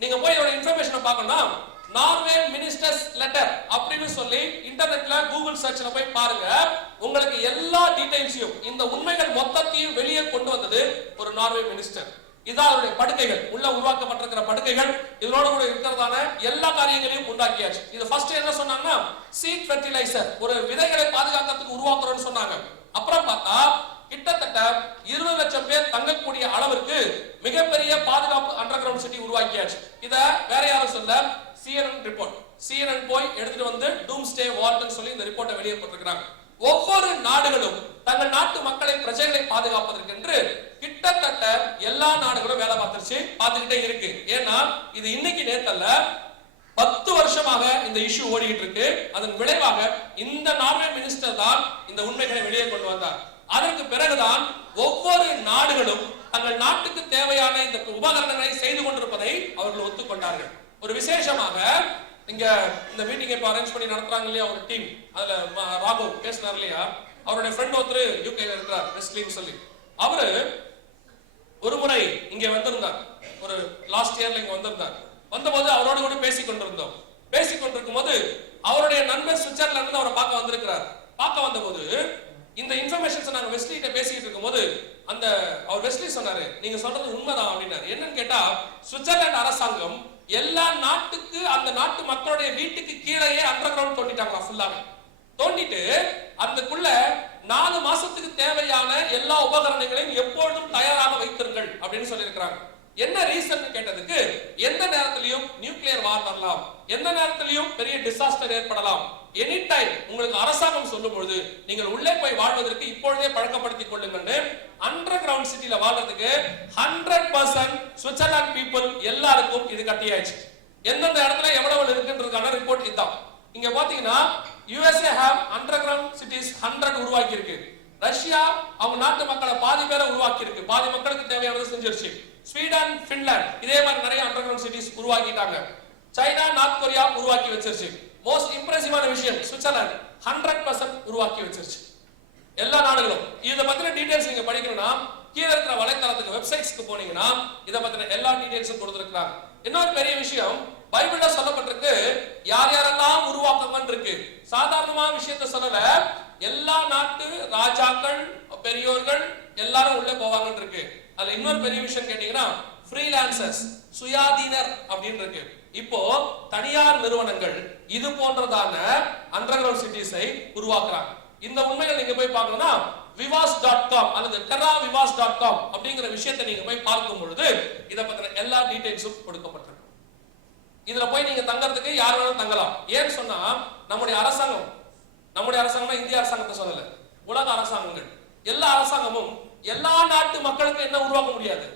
நீங்க போய் இதோட இன்ஃபர்மேஷனை பார்க்கணும்னா நார்வே மினிஸ்டர்ஸ் லெட்டர் அப்படின்னு சொல்லி இன்டர்நெட்ல கூகுள் சர்ச்ல போய் பாருங்க. உங்களுக்கு எல்லா டீடைல்ஸையும் இந்த உண்மைகள் மொத்தத்தையும் வெளியே கொண்டு வந்தது ஒரு நார்வே மினிஸ்டர். இதான் அவருடைய படுக்கைகள், உள்ள உருவாக்கப்பட்டிருக்கிற படுக்கைகள். இதனோட கூட இருக்கிறதான எல்லா காரியங்களையும் உண்டாக்கியாச்சு. இது ஃபர்ஸ்ட் என்ன சொன்னாங்கன்னா சீட் ஃபெர்டிலைசர், ஒரு விதைகளை பாதுகாக்கிறதுக்கு உருவாக்குறோம்னு சொன்னாங்க. அப்புறம் பார்த்தா கிட்டத்தட்ட 20 லட்சம் பேர் தங்கக்கூடிய அளவிற்கு மிகப்பெரிய பாதுகாப்பு அண்டர் கிரவுண்ட் சிட்டி உருவாக்கியாச்சு. இத வேற யாரும் சொல்ல, CNN ரிப்போர்ட். CNN போய் எடுத்துட்டு வந்து டூம்ஸ்டே வால்னு சொல்லி இந்த ரிப்போர்ட்டை வெளியே போட்டிருக்காங்க. ஒவ்வொரு நாடுகளும் தங்கள் நாட்டு மக்களை பிரஜைகளை பாதுகாப்பதற்கு என்று கிட்டத்தட்ட எல்லா நாடுகளும் வேலை பார்த்துக்கிட்டே இருக்கு. ஏன்னா இது இன்னைக்கு நேத்தல்ல, 10 வருஷமாக இந்த இஷ்யூ ஓடிட்டு இருக்கு. அதன் விளைவாக இந்த நார்வே மினிஸ்டர் தான் இந்த உண்மைகளை வெளியே கொண்டு வந்தார். அதற்கு பிறகுதான் ஒவ்வொரு நாடுகளும் தங்கள் நாட்டுக்கு தேவையான இந்த உபகரணங்களை செய்து கொண்டிருப்பதை அவர்கள் ஒத்துக்கொண்டார்கள். ஒரு விசேஷமாக இங்க இந்த மீட்டிங் இப்ப அரேஞ்ச் பண்ணி நடத்துறாங்க இல்லையா ஒரு டீம், அதுல ராகவ் பேசினார் இல்லையா, அவருடைய ஃப்ரெண்ட் ஒருத்தர் யூகேல இருக்கிறார் வெஸ்லின்னு சொல்லி. அவரு ஒரு முறை இங்க வந்திருந்தார், ஒரு லாஸ்ட் இயர்ல இங்க வந்திருந்தார். வந்தபோது அவரோட கூட பேசிக் கொண்டிருந்தோம். பேசிக் கொண்டிருக்கும் போது அவருடைய நண்பர் சுவிட்சர்லாந்து அவரை பார்க்க வந்திருக்கிறார். பார்க்க வந்தபோது இந்த இன்ஃபர்மேஷன்ஸ் நாங்க வெஸ்லி கிட்ட பேசிட்டு இருக்கும்போது அவர் வெஸ்லி சொன்னாரு, நீங்க சொல்றது உண்மைதான் அப்படின்னாரு. என்னன்னு கேட்டா சுவிட்சர்லாந்து அரசாங்கம் எல்லா நாட்டுக்கு அந்த நாட்டு மக்களுடைய வீட்டுக்கு கீழேயே அண்டர் கிரவுண்ட் தோண்டிட்டாங்களா, ஃபுல்லாவே தோண்டிட்டு அதுக்குள்ள 4 மாசத்துக்கு தேவையான எல்லா உபகரணங்களையும் எப்பொழுதும் தயாராக வைத்திருங்கள் அப்படின்னு சொல்லியிருக்கிறாங்க. என்ன ரீசன் கேட்டதுக்கு, எந்த நேரத்திலையும் நியூக்ளியர் வார் வரலாம், எந்த நேரத்திலையும் பெரிய டிசாஸ்டர் ஏற்படலாம், எனி டைம் உங்களுக்கு அரசாங்கம் சொல்லும் பொழுது நீங்கள் உள்ளே போய் வாழ்வதற்கு இப்பொழுதே பழக்கப்படுத்திக் கொள்ளுங்கள். அண்டர் கிரவுண்ட் சிட்டில வாழ்றதுக்கு 100% சுவிட்சர்லாந்து பீப்புள் எல்லாருக்கும் இது கட்டியாச்சு. எந்தெந்த இடத்துல எவ்வளவு இருக்குன்றதுக்கான ரிப்போர்ட் இதுதான். இங்க பாத்தீங்கன்னா USA have underground cities 100 உருவாக்கி இருக்கு. ரஷ்யா அவங்க நாட்டு மக்களை பாதி பேரை உருவாக்கி இருக்கு, பாதி மக்களுக்கு தேவையானதை செஞ்சிருச்சு. ஸ்வீடன், பின்லாந்து இதே மாதிரி நிறைய அண்டர்கிரவுண்ட் சிட்டிஸ் உருவாக்கிட்டாங்க. சைனா, நார்த் கொரியா உருவாக்கி வச்சிருச்சு. மோஸ்ட் இம்ப்ரெசிவான விஷயம் சுவிட்சர்லாந்து 100% உருவாக்கி வச்சிருச்சு. எல்லா நாடுகளும் இத பத்தின டீடைல்ஸ் நீங்க படிக்கணும்னா கீழ இருக்கிற வலைத்தளத்துக்கு வெப்சைட்ஸ்க்கு போனீங்கன்னா இத பத்தின எல்லா டீடைல்ஸும் கொடுத்திருக்காங்க. இன்னொரு பெரிய விஷயம், பைபிள்ல சொல்லப்பட்டிருக்கு யார் யாரெல்லாம் உருவாக்கங்கள் இருக்கு. சாதாரணமா விஷயத்த சொல்லல, எல்லா நாட்டு ராஜாக்கள் பெரியோர்கள் எல்லாரும் உள்ள போவாங்கன்னு இருக்கு. அதுல இன்னொரு பெரிய விஷயம் கேட்டீங்கன்னா ஃப்ரீலான்சர்ஸ், சுயாதீனர் அப்படின்னு இருக்கு. இப்போ தனியார் நிறுவனங்கள் இது போன்றதான அண்டர்கிரவுண்ட் சிட்டிஸை உருவாக்குறாங்க. இந்த உண்மைகள் நீங்க போய் பார்க்கணும்னா vivaas.com அல்லது terravivaas.com அப்படிங்கிற விஷயத்தை நீங்க போய் பார்க்கும் பொழுது இத பத்தின எல்லா டீடைல்ஸும் கொடுக்கப்பட்டிருக்கு. இதுல போய் நீங்க தங்கறதுக்கு யார் வேணாலும் தங்கலாம். ஏன்னு சொன்னா நம்முடைய அரசாங்கம்னா இந்திய அரசாங்கத்தை சொல்லல, உலக அரசாங்கங்கள், எல்லா அரசாங்கமும் எல்லா நாட்டு மக்களுக்கு என்ன உருவாக்க முடியாது,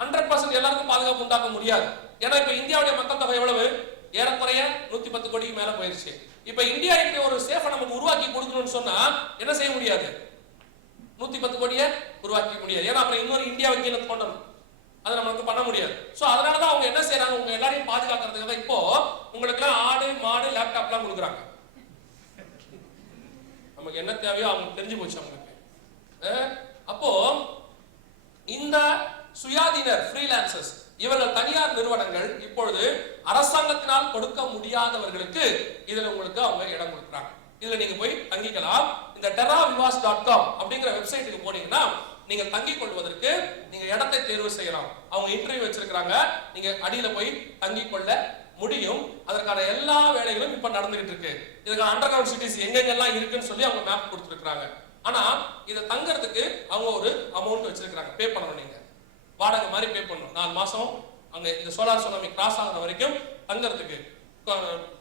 100% எல்லாருக்கும் பாதுகாப்பு உண்டாக்க முடியாது. ஏன்னா இப்ப இந்தியாவுடைய மக்கள் தொகை எவ்வளவு? ஏறக்குறைய 110 கோடிக்கு மேல போயிருச்சு. இப்ப இந்தியா இப்படி ஒரு சேஃபை நமக்கு உருவாக்கி கொடுக்கணும்னு சொன்னா என்ன செய்ய முடியாது? 110 கோடியை உருவாக்க முடியாது. ஏன்னா அப்புறம் இன்னொரு இந்தியா வக்கீல தோண்டணும், அது நமக்கு பண்ண முடியாது. சோ அதனாலதான் அவங்க என்ன செய்யறாங்க, உங்க எல்லாரையும் பாதுகாக்கிறதுக்காக இப்போ உங்களுக்கு எல்லாம் ஆடு மாடு லேப்டாப் எல்லாம் கொடுக்குறாங்க. நமக்கு என்ன தேவையோ அவங்க தெரிஞ்சு போச்சு அவங்களுக்கு. அப்போ இந்த சுயாதீனர் ஃப்ரீலான்சர்ஸ் இவர்கள் தனியார் நிறுவனங்கள் இப்பொழுது அரசாங்கத்தினால் கொடுக்க முடியாதவர்களுக்கு இதுல உங்களுக்கு அவங்க இடம் கொடுக்குறாங்க. இதுல நீங்க போய் தங்கிக்கலாம். இந்த terravivaas.com அப்படிங்கிற வெப்சைட்டுக்கு போனீங்கன்னா நீங்க தங்கிக் கொள்வதற்கு நீங்க இடத்தை தேர்வு செய்யலாம். அவங்க இன்டர்வியூ வச்சிருக்காங்க, நீங்க அடியில போய் தங்கிக் கொள்ள முடியும். அதற்கான எல்லா வேலைகளும் இப்ப நடந்துகிட்டு இருக்கு. இதுக்கான அண்டர்கிரவுண்ட் சிட்டிஸ் எங்கெங்கெல்லாம் இருக்குன்னு சொல்லி அவங்க மேப் கொடுத்துருக்காங்க. ஆனா இதை தங்கறதுக்கு அவங்க ஒரு அமௌண்ட் வச்சிருக்காங்க, பே பண்ணணும். நீங்க வாடகை மாதிரி பே பண்ணணும். 4 மாசம் அங்க இந்த சோலார் சுனாமி கிராஸ் ஆகுற வரைக்கும் தங்கறதுக்கு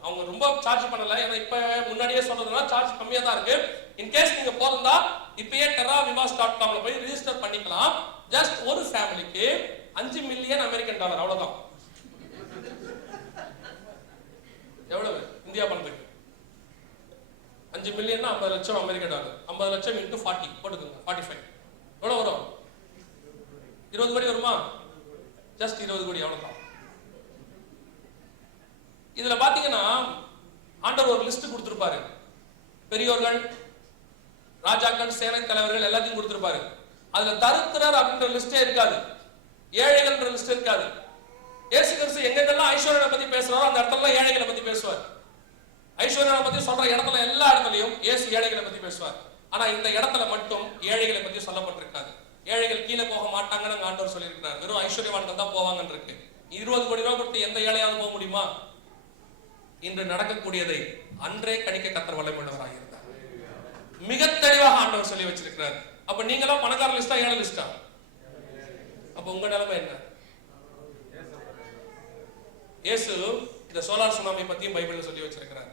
அவங்க ரொம்ப சார்ஜ் பண்ணல. ஏன்னா இப்ப முன்னாடியே சொன்னதுனால சார்ஜ் கம்மியா தான் இருக்கு. இன்கேஸ் நீங்க போறதா இப்பயே terravivaas.com ல போய் ரெஜிஸ்டர் பண்ணிக்கலாம். ஜஸ்ட் ஒரு ஃபேமிலிக்கு $5 மில்லியன் அமெரிக்கன் டாலர், அவ்வளவுதான். எவ்வளவு இந்தியா பணத்துக்கு? 5 மில்லியன் 50 லட்சம் அமெரிக்க டாலர். 50 லட்சம் இன்டு 40 போட்டுக்கோங்க, 45 எவ்வளவு வரும்? 20 கோடி வருமா? ஜஸ்ட் 20 கோடி, அவ்வளவுதான். இதுல பாத்தீங்கன்னா ஆண்டவர் ஒரு லிஸ்ட் கொடுத்திருப்பாரு. பெரியோர்கள், ராஜாக்கள், சேனை தலைவர்கள் எல்லாத்தையும் கொடுத்திருப்பாரு. அதுல தரித்திரர் அப்படின்ற லிஸ்டே இருக்காது, ஏழைகள்ன்ற லிஸ்ட் இருக்காது. இயேசு கிறிஸ்து எங்கெங்கெல்லாம் ஐஸ்வர்யனை பத்தி பேசுறாரோ அந்த இடத்துல ஏழைகளை பத்தி பேசுவார். ஐஸ்வர்யனை பத்தி சொல்ற இடத்துல எல்லா இடத்துலயும் இயேசு ஏழைகளை பத்தி பேசுவார். ஆனா இந்த இடத்துல மட்டும் ஏழைகளை பத்தி சொல்லப்பட்டிருக்காது. ஏழைகள் கீழே போக மாட்டாங்கன்னு ஆண்டவர் சொல்லியிருக்கிறார். வெறும் ஐஸ்வர்யவான்கள் தான் போவாங்கன்னு இருக்கு. 20 கோடி ரூபாய் கொடுத்து எந்த ஏழையாவது போக முடியுமா? இன்று நடக்கக்கூடியதை அன்றே கணிக்க கர்த்தர் வல்லமையுள்ளவராக இருந்தார். மிக தெளிவாக ஆண்டவர் சொல்லி வச்சிருக்கிறார். அப்ப நீங்களாம் பணக்கார லிஸ்டா ஏழை லிஸ்டா? அப்ப உங்க நிலைமை என்ன? இயேசு இந்த சோலார் சுனாமி பத்தியும் பைபிள்ல சொல்லி வச்சிருக்கிறார்.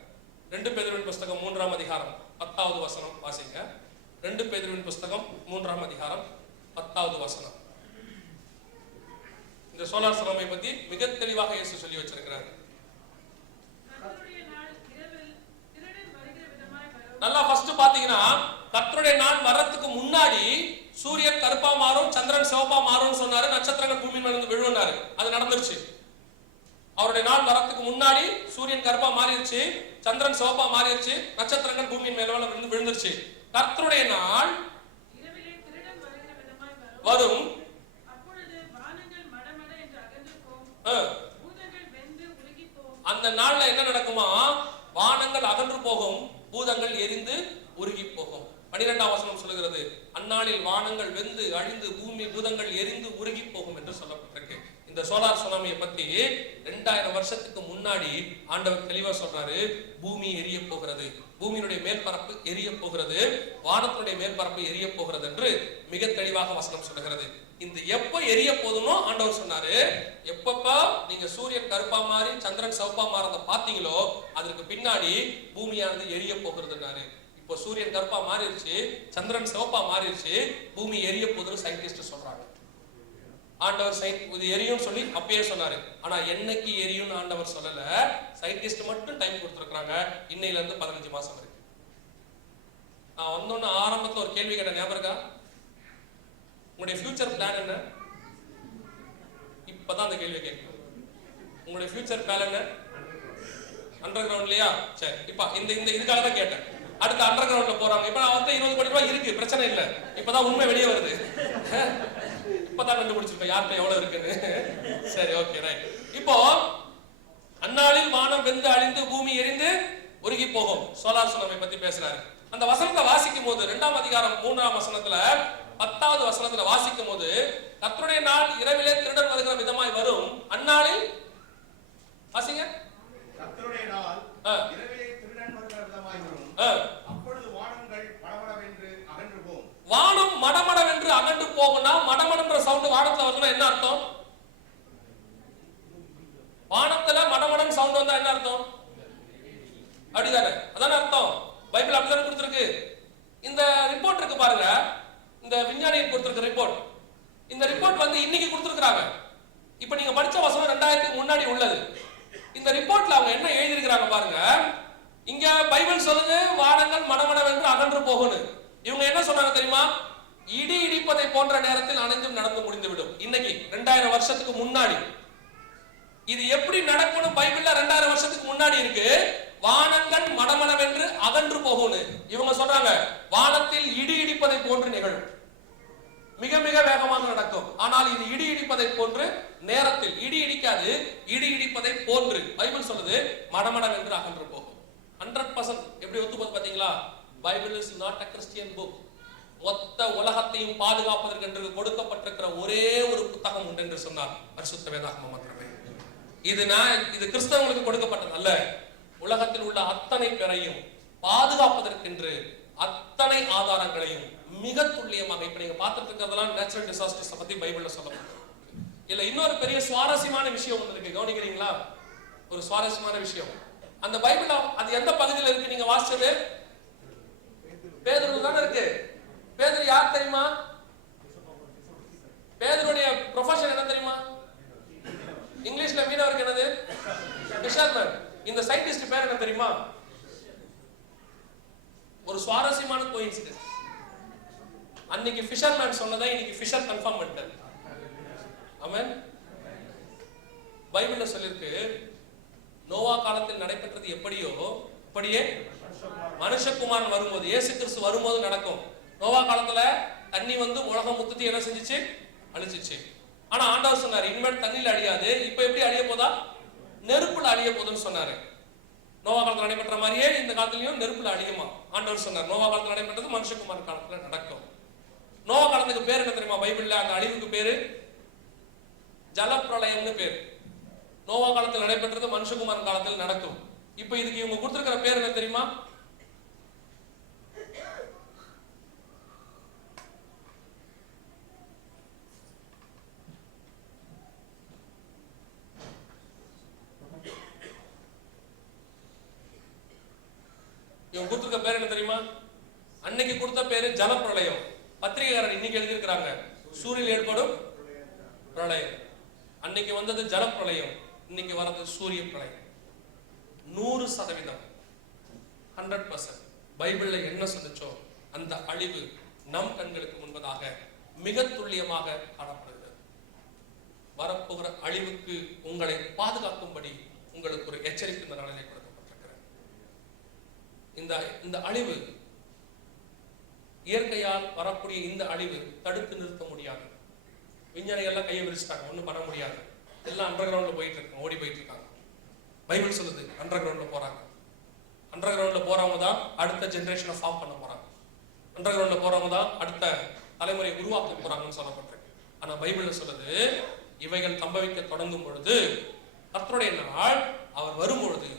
2 பேதுருவின் புஸ்தகம் 3ஆம் அதிகாரம் 10வது வசனம் வாசிங்க. 2 பேதுருவின் புஸ்தகம் 3ஆம் அதிகாரம் 10வது வசனம். இந்த சோலார் சுனாமி பத்தி மிக தெளிவாக இயேசு சொல்லி வச்சிருக்கிறார். நல்லா ஃபர்ஸ்ட் பாத்தீங்கன்னா கர்த்தருடைய நாள் வரதுக்கு முன்னாடி சூரியன் கருப்பா மாறும், சந்திரன் சிவப்பா மாறும்னு சொன்னாரு. நட்சத்திரங்கள் பூமி மேல இருந்து விழுந்தாரு. அது நடந்துருச்சு. அவருடைய நாள் வரதுக்கு முன்னாடி சூரியன் கருப்பா மாறிடுச்சு, சந்திரன் சிவப்பா மாறிடுச்சு, நட்சத்திரங்கள் பூமியின் மேல விழுந்து விழுந்துருச்சு. கர்த்தருடைய நாள் வரும், அந்த நாள்ல என்ன நடக்குமா? வானங்கள் அகன்று போகும், பூதங்கள் எரிந்து உருகி போகும். 12ஆம் வசனம் சொல்லுகிறது, அந்நாளில் வானங்கள் வெந்து அழிந்து பூமி பூதங்கள் எரிந்து உருகி போகும் என்று சொல்லப்பட்டிருக்கு. இந்த சோலார் சுனாமியை பத்தி 2000 வருஷத்துக்கு முன்னாடி ஆண்டவர் தெளிவா சொல்றாரு. பூமி எரிய போகிறது, பூமியினுடைய மேற்பரப்பு எரிய போகிறது, வானத்தினுடைய மேற்பரப்பு எரிய போகிறது என்று மிக தெளிவாக வசனம் சொல்லுகிறது. இந்த எப்ப எரிய போதுமோ ஆண்டவர் சொன்னாரு, எப்பப்ப நீங்க சூரியன் கருப்பா மாறி சந்திரன் சிவப்பா மாறத பாத்தீங்களோ அதற்கு பின்னாடி பூமியானது எரிய போகிறதுனாரு. இப்போ சூரியன் கருப்பா மாறிடுச்சு, சந்திரன் சிவப்பா மாறிடுச்சு, பூமி எரிய போகுதுன்னு சயின்டிஸ்ட் சொல்றாங்க. ஆண்டவர் இது எரியும் சொல்லி அப்பயே சொன்னாரு. ஆனா என்னைக்கு எரியும் ஆண்டவர் சொல்லல, சயின்டிஸ்ட் மட்டும் டைம் கொடுத்துருக்காங்க. இன்னையில இருந்து 15 மாசம் இருக்கு. நான் வந்தோன்னு ஆரம்பத்துல ஒரு கேள்வி கேட்ட ஞாபகம் இருக்கா? உங்களுடைய ஃபியூச்சர் பிளான் என்ன? இப்பதான் அந்த கேள்வி கேட்கணும். உங்களுடைய ஃபியூச்சர் பிளான் என்ன? அண்டர் கிரவுண்ட்லயா? சரி, இப்ப இந்த இதுக்காக தான் கேட்டேன். அடுத்து அண்டர் கிரவுண்ட்ல போறாங்க. இப்ப அவர்கிட்ட 20 கோடி ரூபாய் இருக்கு, பிரச்சனை இல்ல. இப்பதான் உண்மை வெளியே வருது. இப்பதான் கண்டுபிடிச்சிருக்கோம் யார்கிட்ட எவ்வளவு இருக்குன்னு. சரி, ஓகே, ரைட். இப்போ அந்நாளில் வானம் வெந்து அழிந்து பூமி எரிந்து உருகி போகும். சோலார் சுனாமி பத்தி பேசுறாரு. அந்த வசனத்தை வாசிக்கும் போது 2ஆம் அதிகாரம் 3ஆம் வசனத்துல 10வது வசனத்துல வாசிக்கும் போது கர்த்தருடைய நாள் இரவிலே திருடன் வருகிற விதமாய் வரும். அந்நாளில் வாசிங்க. கர்த்தருடைய நாள் இரவிலே திருடன் வருகிற விதமாய் வரும். அப்பொழுது வானங்கள் மடமடவென்று அகன்று போகும். வானம் மடமடவென்று அகன்று போகும்னா மடமடன்ற சவுண்ட் வானத்துல வருதுன்னா என்ன அர்த்தம்? வானத்துல மடமடன் சவுண்ட் வந்தா என்ன அர்த்தம்? அப்படிதானே? அதான அர்த்தம். பைபிள் அப்படிதானே கொடுத்திருக்கு. இந்த ரிப்போர்ட் இருக்கு பாருங்க, இந்த விஞ்ஞானிகள் கொடுத்திருக்க ரிப்போர்ட். இந்த ரிப்போர்ட் வந்து இன்னைக்கு கொடுத்திருக்காங்க. இப்ப நீங்க படிச்ச வசனம் 2000க்கு முன்னாடி உள்ளது. இந்த ரிப்போர்ட்ல அவங்க என்ன எழுதி இருக்காங்க பாருங்க. இங்க பைபிள் சொல்லுது வானங்கள் மடமடவென்று அகன்று போகும்னு. இவங்க என்ன சொன்னாங்க தெரியுமா? இடி இடிப்பதை போன்ற நேரத்தில் அனைத்தும் நடந்து முடிந்து விடும். இன்னைக்கு 2000 வருஷத்துக்கு முன்னாடி இது எப்படி நடக்கும்னு பைபிள்ல 2000 வருஷத்துக்கு முன்னாடி இருக்கு. வானங்கள் மடமடவென்று அகன்று போகும்னு இவங்க சொல்றாங்க. வானத்தில் இடி இடிப்பதை போன்று நிகழும், மிக மிக வேகமாக நடக்கும். ஆனால் இது இடி இடிப்பதை போன்று நேரத்தில் இடி இடிக்காது, இடி இடிப்பதை போன்று பைபிள் சொல்லுது மடமடவென்று அகன்று போகும். 100% எப்படி ஒத்துப்போது பாத்தீங்களா? Bible is not a Christian book. மொத்த உலகத்தையும் பாதுகாப்பதற்கு என்று கொடுக்கப்பட்டிருக்கிற ஒரே ஒரு புத்தகம் உண்டு என்று சொன்னார் பரிசுத்த வேதாகமம் மாத்திரமே. இது கிறிஸ்தவங்களுக்கு கொடுக்கப்பட்டது அல்ல. உலகத்தில் உள்ள அத்தனை பேரையும் பாதுகாப்பதற்கென்று அத்தனை ஆதாரங்களையும் மிக துல்லியமாக இப்ப நீங்க பார்த்துட்டு இருக்கிறதெல்லாம் நேச்சுரல் டிசாஸ்டர்ஸ் பத்தி பைபிள்ல சொல்லப்பட்டிருக்கு. இல்ல இன்னொரு பெரிய சுவாரஸ்யமான விஷயம் ஒன்று இருக்கு, கவனிக்கிறீங்களா? ஒரு சுவாரஸ்யமான விஷயம் அந்த பைபிள்ல அது எந்த பகுதியில் இருக்கு? நீங்க வாசிச்சது பேதுரு தானே இருக்கு. பேதுரு யார் தெரியுமா? பேதுருடைய ப்ரொஃபஷன் என்ன தெரியுமா? இங்கிலீஷ்ல மீனவருக்கு என்னது? ஃபிஷர்மேன். இந்த சயின்டிஸ்ட் பேர் என்ன தெரியுமா? ஒரு சுவாரஸ்யமான கோஇன்சிடென்ஸ். அன்னைக்கு ஃபிஷர்மேன் சொன்னதை இன்னைக்கு ஃபிஷர் கன்ஃபார்ம் பண்ணிட்டார். ஆமென். பைபிள்ல சொல்லிருக்கு நோவா காலத்தில் நடைபெற்றது எப்படியோ அப்படியே மனுஷகுமாரன் வரும்போது, இயேசு கிறிஸ்து வரும்போது நடக்கும். நோவா காலத்துல தண்ணி வந்து உலகம் மொத்தத்தை என்ன செஞ்சுச்சு? அழிச்சிச்சு. ஆனா ஆண்டவர் சொன்னாரு இனிமேல் தண்ணியில் அழியாது. இப்ப எப்படி அழிய போதா? நெருப்புல அழிய போதுன்னு சொன்னாரு. நோவா காலத்துல நடைபெற்ற மாதிரியே இந்த காலத்திலயும் நெருப்புல அழியுமா ஆண்டவர் சொன்னார். நோவா காலத்துல நடைபெற்றது மனுஷகுமார் காலத்துல நடக்கும். நோவா காலத்துக்கு பேர் என்ன தெரியுமா? பைபிள்ல அந்த அழிவுக்கு பேரு ஜலப்பிரளயம்னு பேர். நோவா காலத்தில் நடைபெற்றது மனுஷகுமார் காலத்தில் நடக்கும். இப்ப இதுக்கு இவங்க கொடுத்திருக்கிற பேர் என்ன தெரியுமா? இவங்க கொடுத்திருக்க பேர் என்ன தெரியுமா? அன்னைக்கு கொடுத்த பேரு ஜலப்பிரளயம். பத்திரிகையாளர் இன்னைக்கு எழுதியிருக்கிறாங்க சூரியன் ஏற்படும் பிரளயம். அன்னைக்கு வந்தது ஜலப்பிரளயம், இன்னைக்கு வரது சூரிய பிரளயம். 100% 100% பைபிள்ல என்ன சொல்லுச்சோ அந்த அழிவு நம் கண்களுக்கு முன்பதாக மிக துல்லியமாக காணப்படுகிறது. வரப்போகிற அழிவுக்கு உங்களை பாதுகாக்கும்படி உங்களுக்கு ஒரு எச்சரிக்கை இந்த நாளிலே கொடுக்கப்பட்டிருக்கிறது. இந்த அழிவு இயற்கையால் வரக்கூடிய இந்த அழிவு தடுத்து நிறுத்த முடியாது. விஞ்ஞானிகள்லாம் கையை விரிச்சிட்டாங்க, ஒன்றும் பண்ண முடியாது. எல்லாம் அண்டர் கிரவுண்ட்ல போயிட்டு இருக்காங்க, ஓடி போயிட்டு இருக்காங்க. பைபிள் சொல்லுது அண்டர் கிரவுண்ட்ல போறாங்க. அண்டர் கிரவுண்ட்ல போறவங்க தான் அடுத்த ஜெனரேஷனை ஃபார்ம் பண்ண போறாங்க. அண்டர் கிரவுண்ட்ல போறவங்க தான் அடுத்த தலைமுறையை உருவாக்க போறாங்கன்னு சொல்லப்பட்டிருக்கு. ஆனா பைபிள்ல சொல்லுது இவைகள் சம்பவிக்க தொடங்கும் பொழுது, கர்த்தருடைய நாள் அவர் வரும் பொழுது,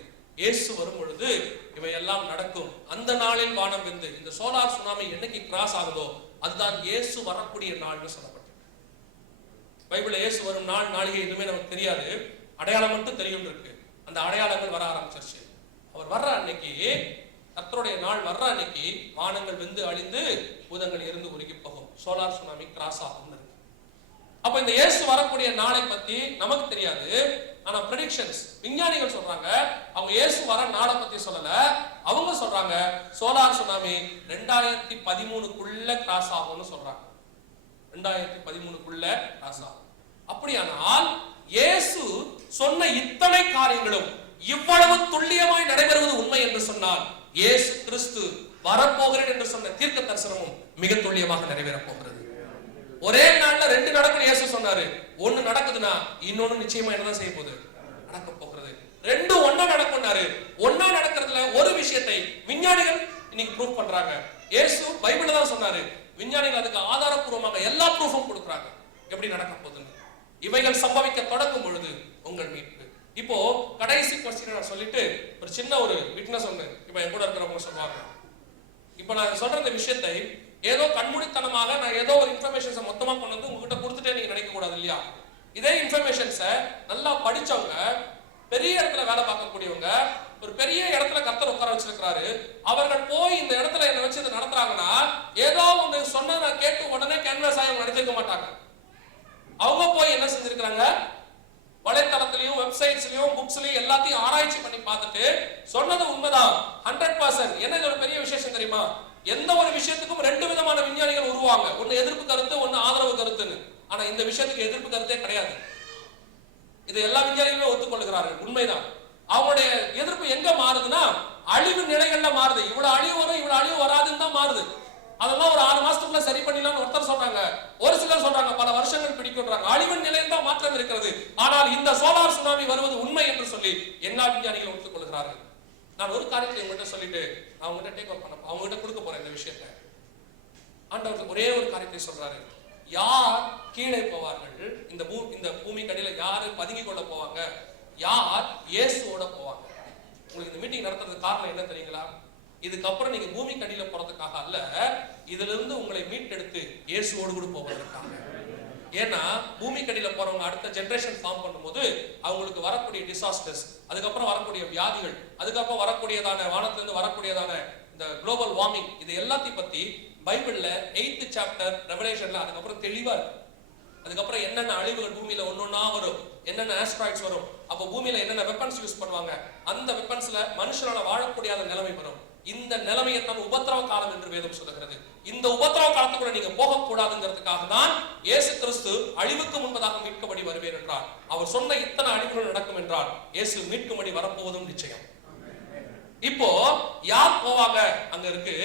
இயேசு வரும் பொழுது இவையெல்லாம் நடக்கும். அந்த நாளில் வானம் வெந்து, இந்த சோலார் சுனாமி என்னைக்கு கிராஸ் ஆகுதோ அதுதான் இயேசு வரக்கூடிய நாள்னு சொல்லப்பட்டிருக்கு. பைபிள்ல இயேசு வரும் நாள் நாளிகை எதுவுமே நமக்கு தெரியாது, அடையாளம் மட்டும் தெரியும் இருக்கு. அந்த அடையாளங்கள் வர ஆரம்பிச்சிருச்சு. அவர் வர்ற அன்னைக்கு, கர்த்தருடைய நாள் வர்ற அன்னைக்கு வானங்கள் வெந்து அழிந்து பூதங்கள் இருந்து உருகி போகும். சோலார் சுனாமி கிராஸ் ஆகும். அப்ப இந்த இயேசு வரக்கூடிய நாளை பத்தி நமக்கு தெரியாது. ஆனா ப்ரெடிக்ஷன்ஸ் விஞ்ஞானிகள் சொல்றாங்க, அவங்க இயேசு வர நாளை பத்தி சொல்லல. அவங்க சொல்றாங்க சோலார் சுனாமி 2013க்குள்ள கிராஸ் ஆகும்னு சொல்றாங்க. 2013க்குள்ள கிராஸ் ஆகும். அப்படியானால் இயேசு சொன்ன இத்தனை காரியங்களும் இவ்வளவு துல்லியமாய் நடைபெறுவது உண்மை என்று சொன்னால், இயேசு கிறிஸ்து வரப்போகிறேன் என்று சொன்ன தீர்க்க தரிசனமும் மிக துல்லியமாக நிறைவேற போகிறது. ஒரே நாள்ல 2 நடக்கும் இயேசு சொன்னாரு. ஒண்ணு நடக்குதுன்னா இன்னொன்னு நிச்சயமா என்னதான் செய்ய போகுது? நடக்க போகிறது. ரெண்டும் ஒண்ணா நடக்கும்னாரு. ஒண்ணா நடக்கிறதுல ஒரு விஷயத்தை விஞ்ஞானிகள் இன்னைக்கு ப்ரூவ் பண்றாங்க. இயேசு பைபிள்ல தான் சொன்னாரு. விஞ்ஞானிகள் அதுக்கு ஆதாரப்பூர்வமாக எல்லா ப்ரூஃபும் கொடுக்குறாங்க எப்படி நடக்க போகுதுன்னு. இவைகள் சம்பவிக்க தொடங்கும் பொழுது உங்கள் மீட்பு. இப்போ கடைசி கொஸ்டின் நான் சொல்லிட்டு ஒரு சின்ன ஒரு விட்னஸ் ஒண்ணு இப்ப என் கூட இருக்கிறவங்க சொல்லுவாங்க. இப்ப நான் சொல்ற இந்த விஷயத்தை ஏதோ கண்மூடித்தனமாக நான் ஏதோ ஒரு இன்ஃபர்மேஷன்ஸை மொத்தமா கொண்டு வந்து உங்ககிட்ட கொடுத்துட்டே நீங்க நினைக்க கூடாது இல்லையா? இதே இன்ஃபர்மேஷன்ஸை நல்லா படிச்சவங்க, பெரிய இடத்துல வேலை பார்க்கக்கூடியவங்க, ஒரு பெரிய இடத்துல கர்த்தர் உட்கார வச்சிருக்கிறாரு. அவர்கள் போய் இந்த இடத்துல என்ன வச்சு இதை நடத்துறாங்கன்னா ஏதோ ஒன்று சொன்ன நான் கேட்டு உடனே கேன்வாஸ் ஆகி அவங்க நடத்திக்க மாட்டாங்க. அவங்க போய் என்ன செஞ்சிருக்கிறாங்க, வலைத்தளத்திலையும் வெப்சைட்ஸ்லயும் புக்ஸ்லயும் எல்லாத்தையும் ஆராய்ச்சி பண்ணி பார்த்துட்டு சொன்னது உண்மைதான் 100%. என்ன ஒரு பெரிய விசேஷம் தெரியுமா? எந்த ஒரு விஷயத்துக்கும் ரெண்டு விதமான விஞ்ஞானிகள் உருவாங்க. ஒன்னு எதிர்ப்பு கருத்து, ஒன்னு ஆதரவு கருத்துன்னு. ஆனா இந்த விஷயத்துக்கு எதிர்ப்பு கருத்தே கிடையாது. இது எல்லா விஞ்ஞானிகளுமே ஒத்துக்கொள்கிறார்கள், உண்மைதான். அவங்களுடைய எதிர்ப்பு எங்க மாறுதுன்னா அழிவு நிலைகள்ல மாறுது. இவ்வளவு அழிவு வரும், இவ்வளவு அழிவு வராதுன்னு தான் மாறுது. அதெல்லாம் ஒரு 6 மாசத்துக்குள்ள சரி பண்ணிடலாம்னு ஒருத்தர் சொல்றாங்க, ஒரு சிலர் சொல்றாங்க பல வருஷங்கள் பிடிக்கும்ன்றாங்க. அழிவின் நிலையில் தான் மாற்றம் இருக்கிறது. ஆனால் இந்த சோலார் சுனாமி வருவது உண்மை என்று சொல்லி எல்லா விஞ்ஞானிகளும் ஒத்துக்கொள்கிறார்கள். நான் ஒரு காரியத்தை உங்ககிட்ட சொல்லிட்டு நான் உங்ககிட்ட டேக் ஓவர் பண்ண அவங்ககிட்ட கொடுக்க போறேன் இந்த விஷயத்தை. ஆண்டவர் ஒரே ஒரு காரியத்தை சொல்றாரு. யார் கீழே போவார்கள்? இந்த பூமி கடியில யாரு பதுங்கி கொள்ள போவாங்க? யார் இயேசுவோட போவாங்க? உங்களுக்கு இந்த மீட்டிங் நடத்துறது காரணம் என்ன தெரியுங்களா? இதுக்கப்புறம் நீங்க பூமி கடியில போறதுக்காக அல்ல, இதுல இருந்து உங்களை மீட்டெடுத்து இயேசுவோடு கூட போவதற்காக. ஏன்னா பூமி கடியில போறவங்க அடுத்த ஜெனரேஷன் ஃபார்ம் பண்ணும்போது அவங்களுக்கு வரக்கூடிய டிசாஸ்டர்ஸ், அதுக்கப்புறம் வரக்கூடிய வியாதிகள், அதுக்கப்புறம் வரக்கூடியதான வானத்துல இருந்து வரக்கூடியதான இந்த குளோபல் வார்மிங், இது எல்லாத்தையும் பத்தி பைபிள்ல 8th சாப்டர் ரெவலேஷன்ல அதுக்கப்புறம் தெளிவா இருக்கு. அதுக்கப்புறம் என்னென்ன அழிவுகள் பூமியில ஒன்னொன்னா வரும், என்னென்ன ஆஸ்ட்ராய்ட்ஸ் வரும், அப்போ பூமியில என்னென்ன வெப்பன்ஸ் யூஸ் பண்ணுவாங்க, அந்த வெப்பன்ஸ்ல மனுஷனால வாழக்கூடிய நிலைமை வரும். இந்த நிலைமையை தான் உபத்திரவ காலம் என்று வேதம் சொல்லுகிறது. இந்த உபத்திரவ காலத்துக்குள்ள நீங்க போகக்கூடாதுங்கிறதுக்காக தான் இயேசு கிறிஸ்து அழிவுக்கு முன்பதாக மீட்கும்படி வருவேன் என்றார். அவர் சொன்ன இத்தனை அழிவுகள் நடக்கும் என்றால் இயேசு மீட்கும்படி வரப்போவதும் நிச்சயம். இப்போ யார் போவாங்க? அங்க இருக்கு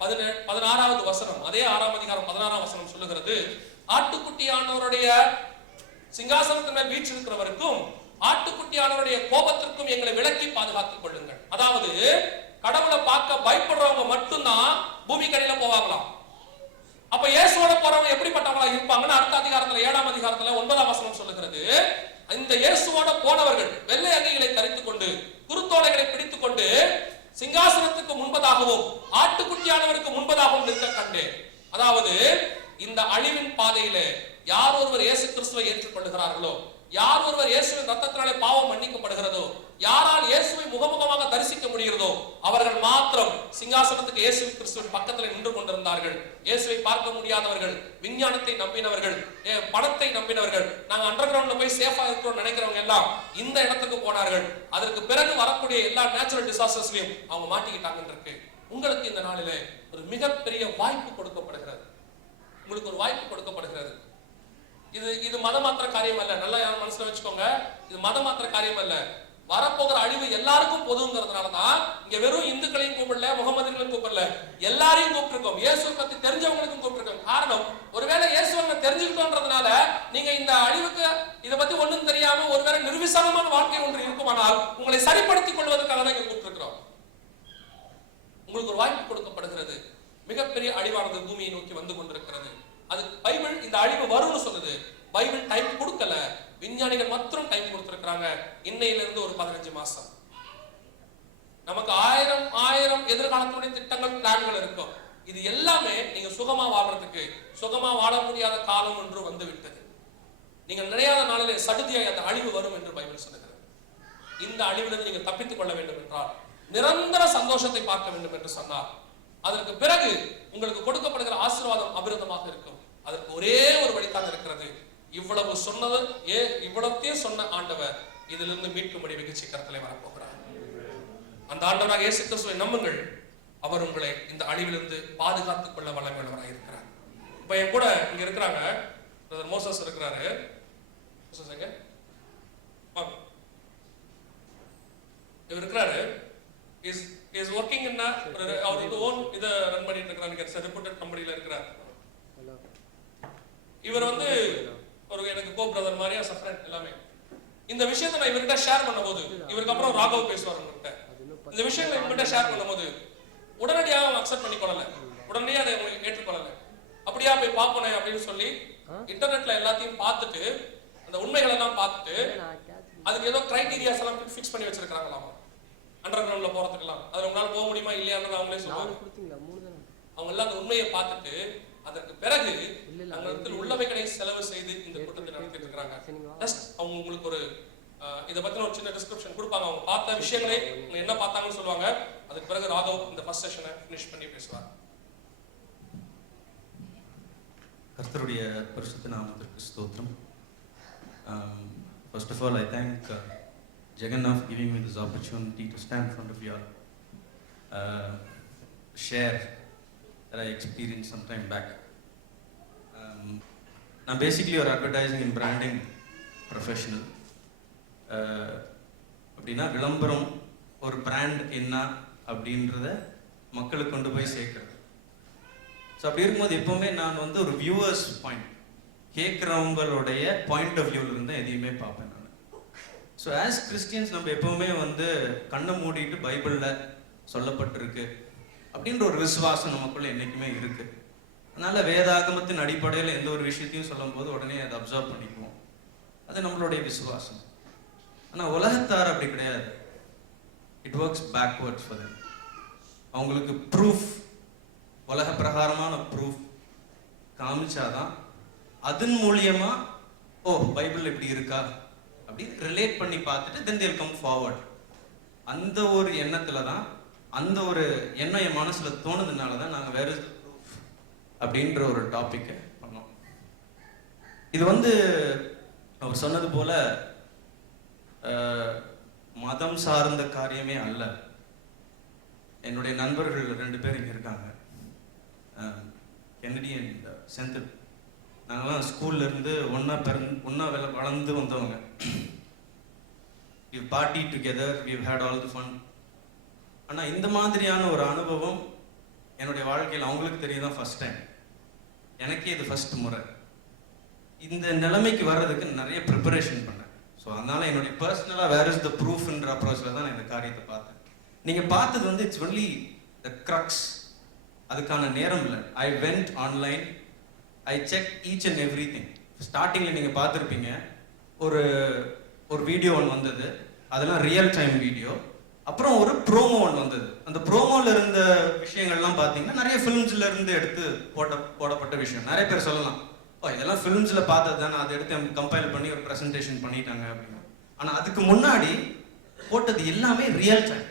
16வது வசனம், அதே 6ஆம் அதிகாரம் 16ஆம் வசனம் சொல்லுகிறது, ஆட்டுக்குட்டியானவருடைய சிங்காசனத்தின் மேல் வீற்றிருக்கிறவருக்கும் ஆட்டுக்குட்டியானவருடைய கோபத்திற்கும் எங்களை விலக்கி பாதுகாத்துக் கொள்ளுங்கள். அதாவது கடவுளை பார்க்க பயப்படுறவங்க மட்டும்தான் பூமி கடியில போவாங்களாம். அப்ப இயேசுவோட போறவங்க எப்படிப்பட்டவங்களா இருப்பாங்கன்னு அடுத்த அதிகாரத்துல 7ஆம் அதிகாரத்துல 9ஆம் வசனம் சொல்லுகிறது. இந்த இயேசுவோட போனவர்கள் வெள்ளை அங்கிகளை தரித்துக் கொண்டு குருத்தோலைகளை பிடித்துக் கொண்டு சிங்காசனத்துக்கு முன்பதாகவும் ஆட்டுக்குட்டியானவருக்கு முன்பதாகவும் நிற்க கண்டேன். அதாவது இந்த அழிவின் பாதையில யார் ஒருவர் இயேசு கிறிஸ்துவை ஏற்றுக்கொள்கிறார்களோ, யார் ஒருவர் இயேசுவின் ரத்தத்தினாலே பாவம் மன்னிக்கப்படுகிறதோ, யாரால் இயேசுவை முகமுகமாக தரிசிக்க முடிகிறதோ அவர்கள் மாத்திரம் சிங்காசனத்துக்கு இயேசு கிறிஸ்துவின் பக்கத்தில் நின்று கொண்டிருந்தார்கள். இயேசுவை பார்க்க முடியாதவர்கள், விஞ்ஞானத்தை நம்பினவர்கள், பணத்தை நம்பினவர்கள், நாங்க அண்டர் கிரவுண்ட்ல போய் சேஃபா இருக்கிறோம் நினைக்கிறவங்க எல்லாம் இந்த இடத்துக்கு போனார்கள். அதற்கு பிறகு வரக்கூடிய எல்லா நேச்சுரல் டிசாஸ்டர்ஸ்லயும் அவங்க மாட்டிக்கிட்டாங்கன்னு இருக்கு. உங்களுக்கு இந்த நாளிலே ஒரு மிகப்பெரிய வாய்ப்பு கொடுக்கப்படுகிறது. உங்களுக்கு ஒரு வாய்ப்பு கொடுக்கப்படுகிறது. இது மதமாத்திர காரியம் அல்ல. நல்லா மனசுல வச்சுக்கோங்க, இது மதமாத்திர காரியம் அல்ல. வரப்போகிற அழிவு எல்லாருக்கும் பொதுங்கிறதுனாலதான் இங்க வெறும் இந்துக்களையும் கூப்பிடல, முகமதிகளையும் கூப்பிடல, எல்லாரையும் கூப்பிட்டுருக்கோம். இயேசுவை பத்தி தெரிஞ்சவங்களுக்கும் கூப்பிட்டுருக்கோம். காரணம், ஒருவேளை இயேசுவை தெரிஞ்சுக்கிட்டோன்றதுனால நீங்க இந்த அழிவுக்கு இதை பத்தி ஒண்ணும் தெரியாம ஒருவேளை நிர்விசாரமான வாழ்க்கை ஒன்று இருக்குமானால் உங்களை சரிப்படுத்திக் கொள்வதற்காக தான் இங்க கூப்பிட்டுருக்கிறோம். உங்களுக்கு ஒரு வாய்ப்பு கொடுக்கப்படுகிறது. மிகப்பெரிய அழிவானது பூமியை நோக்கி வந்து கொண்டிருக்கிறது. அது பைபிள் இந்த அழிவு வரும்னு சொல்லுது. பைபிள் டைம் கொடுக்கல, விஞ்ஞானிகள் மாத்திரம் டைம் கொடுத்திருக்காங்க. இன்னையில இருந்து ஒரு 15 மாசம் நமக்கு 1000 எதிர்காலத்துடைய திட்டங்கள், பிளான்கள் இருக்கும். இது எல்லாமே நீங்க சுகமா வாழ்றதுக்கு, சுகமா வாழ முடியாத காலம் ஒன்று வந்து விட்டது. நீங்கள் நினையாத நாளிலே சடுதியாய் அந்த அழிவு வரும் என்று பைபிள் சொல்லுகிறது. இந்த அழிவிலிருந்து நீங்கள் தப்பித்துக் கொள்ள வேண்டும் என்றால், நிரந்தர சந்தோஷத்தை பார்க்க வேண்டும் என்று சொன்னார், அதற்கு பிறகு உங்களுக்கு கொடுக்கப்படுகிற ஆசீர்வாதம் அபிரதமாக இருக்கும். அதற்கு ஒரே ஒரு வழிதான் இருக்கிறது. இவ்வளவு சொன்னது, இவ்வளத்தையும் சொன்ன ஆண்டவர் இதிலிருந்து மீட்கும்படி வெகு சீக்கிரத்திலே வரப்போகிறார். அந்த ஆண்டவராக இயேசு கிறிஸ்துவை நம்புங்கள். அவர் உங்களை இந்த அழிவிலிருந்து பாதுகாத்துக் கொள்ள வல்லமையுள்ளவராக இருக்கிறார். இப்ப என் கூட இங்க இருக்கிறாங்க, பிரதர் மோசஸ் இருக்கிறாரு. இவர் இருக்கிறாரு. is working in அவர் ஓன் இத ரன் பண்ணிட்டு இருக்காரு, ரெப்யூட்டட் கம்பெனில இருக்கிறார். இவர் வந்து ஒரு எனக்கு கோ பிரதர் மாதிரி சஃப்ரண்ட் எல்லாமே. இந்த விஷயத்தை நான் இவர்கிட்ட ஷேர் பண்ணும்போது, இவருக்கு அப்புறம் ராகவ் பேசுவார் உங்ககிட்ட, இந்த விஷயங்களை இவர்கிட்ட ஷேர் பண்ணும்போது உடனடியாக அவங்க அக்செப்ட் பண்ணிக்கொள்ளல, உடனடியாக அதை ஏற்றுக்கொள்ளல. அப்படியா போய் பார்ப்போனே அப்படின்னு சொல்லி இன்டர்நெட்ல எல்லாத்தையும் பார்த்துட்டு அந்த உண்மைகள் எல்லாம் பார்த்துட்டு அதுக்கு ஏதோ கிரைட்டீரியாஸ் எல்லாம் ஃபிக்ஸ் பண்ணி வச்சிருக்காங்களாம் அண்டர் கிரவுண்ட்ல போறதுக்கெல்லாம். அதுல உங்களால போக முடியுமா இல்லையான்னு அவங்களே சொல்லுவாங்க. அவங்க எல்லாம் அந்த உண்மையை பார்த்துட்டு அதற்கு பிறகு அங்கிடத்தில் உள்ளவைகளை செலவு செய்து இந்த கூட்டத்தை நடத்திட்டு இருக்காங்க. ஜஸ்ட் அவங்க உங்களுக்கு ஒரு இதை பத்தின ஒரு சின்ன டிஸ்கிரிப்ஷன் கொடுப்பாங்க. அவங்க பார்த்த விஷயங்களை என்ன பார்த்தாங்கன்னு சொல்லுவாங்க. அதுக்கு பிறகு ராகவ் இந்த ஃபர்ஸ்ட் செஷனை ஃபினிஷ் பண்ணி பேசுவார். கர்த்தருடைய பரிசுத்த நாமத்திற்கு ஸ்தோத்திரம். First of all, I thank Jagannath for giving me this opportunity to stand in front of you all, share that I experienced some time back. I'm basically an advertising and branding professional. அப்படின்னா விளம்பரம் ஒரு பிராண்ட் என்ன அப்படின்றத மக்களுக்கு கொண்டு போய் சேர்க்கறது. ஸோ அப்படி இருக்கும்போது எப்போவுமே நான் வந்து ஒரு வியூவர்ஸ் பாயிண்ட், கேட்குறவங்களுடைய பாயிண்ட் ஆஃப் வியூவில் இருந்து எதையுமே பார்ப்பேன் நான். ஸோ ஆஸ் கிறிஸ்டியன்ஸ் நம்ம எப்போவுமே வந்து கண்ணை மூடிட்டு பைபிளில் சொல்லப்பட்டிருக்கு அப்படின்ற ஒரு விசுவாசம் நமக்குள்ள என்றைக்குமே இருக்குது. அதனால் வேதாகமத்தின் அடிப்படையில் எந்த ஒரு விஷயத்தையும் சொல்லும்போது உடனே அதை அப்சர்வ் பண்ணிக்குவோம். அது நம்மளுடைய விசுவாசம். ஆனால் உலகத்தார் அப்படி கிடையாது. It works backwards for them. அவங்களுக்கு ப்ரூஃப், உலக பிரகாரமான ப்ரூஃப் காமிச்சாதான் அதன் மூலியமா ஓ பைபிள் இப்படி இருக்கா அப்படின்னு ரிலேட் பண்ணி பார்த்துட்டு தென் தேல் கம் ஃபார்வர்ட். அந்த ஒரு எண்ணத்துல தான், அந்த ஒரு எண்ணம் என் மனசுல தோணுதுனால தான் நாங்கள் வேற ப்ரூஃப் அப்படின்ற ஒரு டாபிக்கை பண்ணோம். இது வந்து அவர் சொன்னது போல மதம் சார்ந்த காரியமே அல்ல. என்னுடைய நண்பர்கள் 2 பேர் இங்கே இருக்காங்க, கென்னடி அண்ட் செந்தில். நாங்கள்லாம் ஸ்கூல்ல இருந்து ஒன்னா வளர்ந்து வந்தவங்க. we've partied together, we've had all the fun. ஆனால் இந்த மாதிரியான ஒரு அனுபவம் என்னுடைய வாழ்க்கையில் அவங்களுக்கு தெரியுதான் ஃபர்ஸ்ட் டைம். எனக்கே இது ஃபர்ஸ்ட் முறை. இந்த நிலைமைக்கு வர்றதுக்கு நிறைய ப்ரிப்பரேஷன் பண்ணேன். ஸோ அதனால என்னுடைய பர்சனலாக வேர் இஸ் த ப்ரூஃப்ன்ற அப்ரோச்சில் தான் நான் இந்த காரியத்தை பார்த்தேன். நீங்கள் பார்த்தது வந்து இட்ஸ் ஒன்லி த க்ரக்ஸ். அதுக்கான நேரம் இல்லை. I went online, I check each and every thing. ஸ்டார்டிங்கில் நீங்கள் பார்த்துருப்பீங்க, ஒரு வீடியோ ஒன்று வந்தது, அதெல்லாம் ரியல் டைம் வீடியோ. அப்புறம் ஒரு ப்ரோமோ ஒன்று வந்தது. அந்த ப்ரோமோவில் இருந்த விஷயங்கள்லாம் பார்த்தீங்கன்னா நிறைய ஃபிலிம்ஸ்ல இருந்து எடுத்து போடப்பட்ட விஷயம். நிறைய பேர் சொல்லலாம், ஓ இதெல்லாம் ஃபிலிம்ஸில் பார்த்தது தானே, அதை எடுத்து கம்பைல் பண்ணி ஒரு ப்ரெசன்டேஷன் பண்ணிட்டாங்க அப்படின்னு. ஆனால் அதுக்கு முன்னாடி போட்டது எல்லாமே ரியல் டைம்.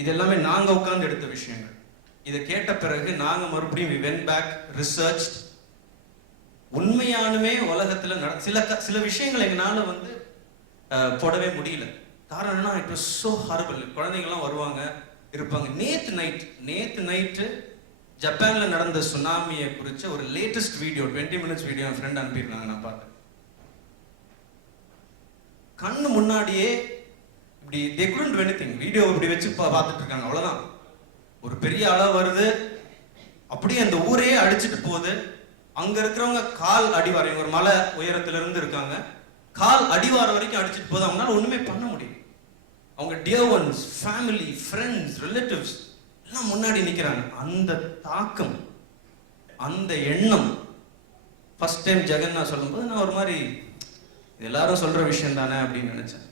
இது எல்லாமே நாங்கள் உட்கார்ந்து எடுத்த விஷயங்கள். இதை கேட்ட பிறகு நாங்கள் மறுபடியும் we went back, researched. உண்மையானுமே உலகத்தில் சில விஷயங்கள் எங்களால் வந்து போடவே முடியல. காரணம் என்னன்னா இட் வாஸ் so horrible. குழந்தைங்கள்லாம் வருவாங்க இருப்பாங்க. நேத்து நைட்டு ஜப்பான்ல நடந்த சுனாமியை குறித்த ஒரு லேட்டஸ்ட் வீடியோ, 20 minutes வீடியோ என் ஃப்ரெண்ட் அனுப்பியிருந்தாங்க, நான் பார்த்தேன். கண்ணு முன்னாடியே இப்படி they couldn't do anything. Video இப்படி வச்சு பார்த்துட்டு இருக்காங்க, அவ்வளவுதான். ஒரு பெரிய அலை வருது, அப்படியே அந்த ஊரே அடிச்சுட்டு போகுது. அங்க இருக்கிறவங்க கால் அடிவாரம், ஒரு மலை உயரத்துல இருந்து இருக்காங்க, கால் அடிவாரம் வரைக்கும் அடிச்சுட்டு போகுது. அவங்களால ஒண்ணுமே பண்ண முடியும். அவங்க dear once, family, friends, relatives எல்லாம் முன்னாடி நிக்கிறாங்க. அந்த தாக்கம், அந்த எண்ணம் ஃபர்ஸ்ட் டைம் ஜெகன்னா சொல்லும்போது நான் ஒரு மாதிரி எல்லாரும் சொல்ற விஷயம் தானே அப்படின்னு நினைச்சேன்.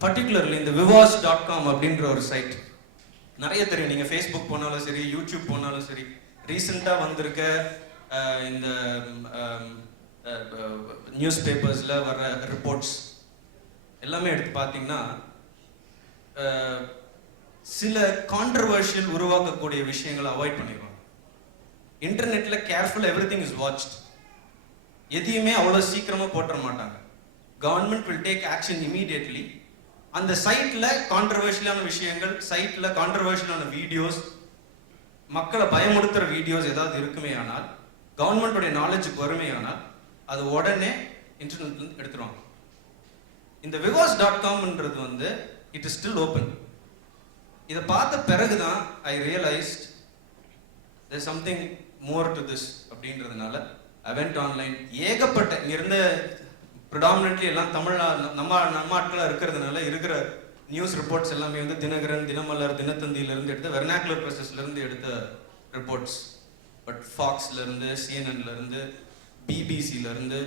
பர்டிகுலர்லி இந்த viwas.com அப்படின்ற ஒரு சைட் நிறைய தெரியும். நீங்க ஃபேஸ்புக் போனாலும் சரி, யூடியூப் போனாலும் சரி, ரீசெண்டா வந்திருக்க இந்த நியூஸ் பேப்பர்ஸ்ல வர்ற ரிப்போர்ட்ஸ் எல்லாமே எடுத்து பார்த்தீங்கன்னா சில கான்ட்ரவர்ஷியல் உருவாக்கக்கூடிய விஷயங்களை அவாய்ட் பண்ணிடுவாங்க. இன்டர்நெட்ல கேர்ஃபுல் எவ்ரிதிங் இஸ் வாட்ச்ட். எதையுமே அவ்வளோ சீக்கிரமா போட்டுற மாட்டாங்க. Government will take action immediately. அந்த சைட்ல கான்ட்ரவர்ஷியலான விஷயங்கள், சைட்ல கான்ட்ரவர்ஷியலான வீடியோஸ், மக்களை பயமுறுத்துற வீடியோஸ் ஏதாவது இருக்குமே ஆனால், கவர்மெண்டோடைய நாலேஜுக்கு வருமே ஆனால், அது உடனே இன்டர்நெட்ல இருந்து எடுத்துருவாங்க. இந்த viwas.comன்றது வந்து இட் இஸ் ஸ்டில் ஓப்பன். இதை பார்த்த பிறகுதான் I realised there something more to this அப்படின்றதுனால ஐ வெண்ட் ஆன்லைன். ஏகப்பட்ட இங்க இருந்த ப்ரிடாமினென்ட்லி எல்லாம் நம்ம ஆட்களாக இருக்கிறதுனால இருக்கிற நியூஸ் ரிப்போர்ட்ஸ் எல்லாமே வந்து தினகரன், தினமலர், தினத்தந்தியிலேருந்து எடுத்த வெர்னாக்குலர் ப்ரெஸஸ்லேருந்து எடுத்த ரிப்போர்ட்ஸ். பட் ஃபாக்ஸ்லேருந்து, சிஎன்என்லேருந்து, பிபிசிலேருந்து,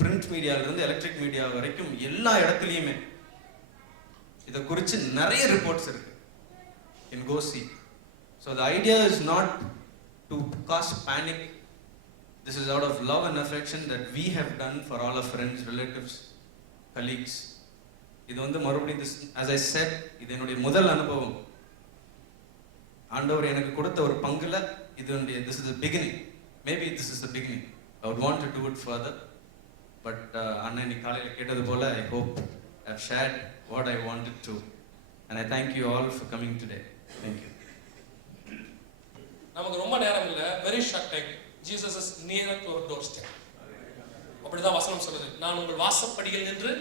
பிரிண்ட் மீடியாவிலேருந்து, எலக்ட்ரிக் மீடியா வரைக்கும் எல்லா இடத்துலையுமே இதை குறித்து நிறைய ரிப்போர்ட்ஸ் இருக்கு. In go see. So the idea is not to cause panic. This is out of love and affection that we have done for all our friends, relatives, colleagues. இது வந்து மறுபடியும் as I said, இது என்னுடைய முதல் அனுபவம். ஆண்டவர் எனக்கு கொடுத்த ஒரு பங்குல this is the beginning. Maybe this is the beginning. I would want to do it further. But அண்ணா இன்னைக்கு காலையில் கேட்டது போல I hope I've shared what I wanted to. And I thank you all for coming today. Thank you. நமக்கு ரொம்ப நேரம் இல்ல, very short time. Jesus is near to our doorstep. அப்படிதான் வசனம் சொல்லுது, நான் உங்கள் வாசப்படியில் நின்று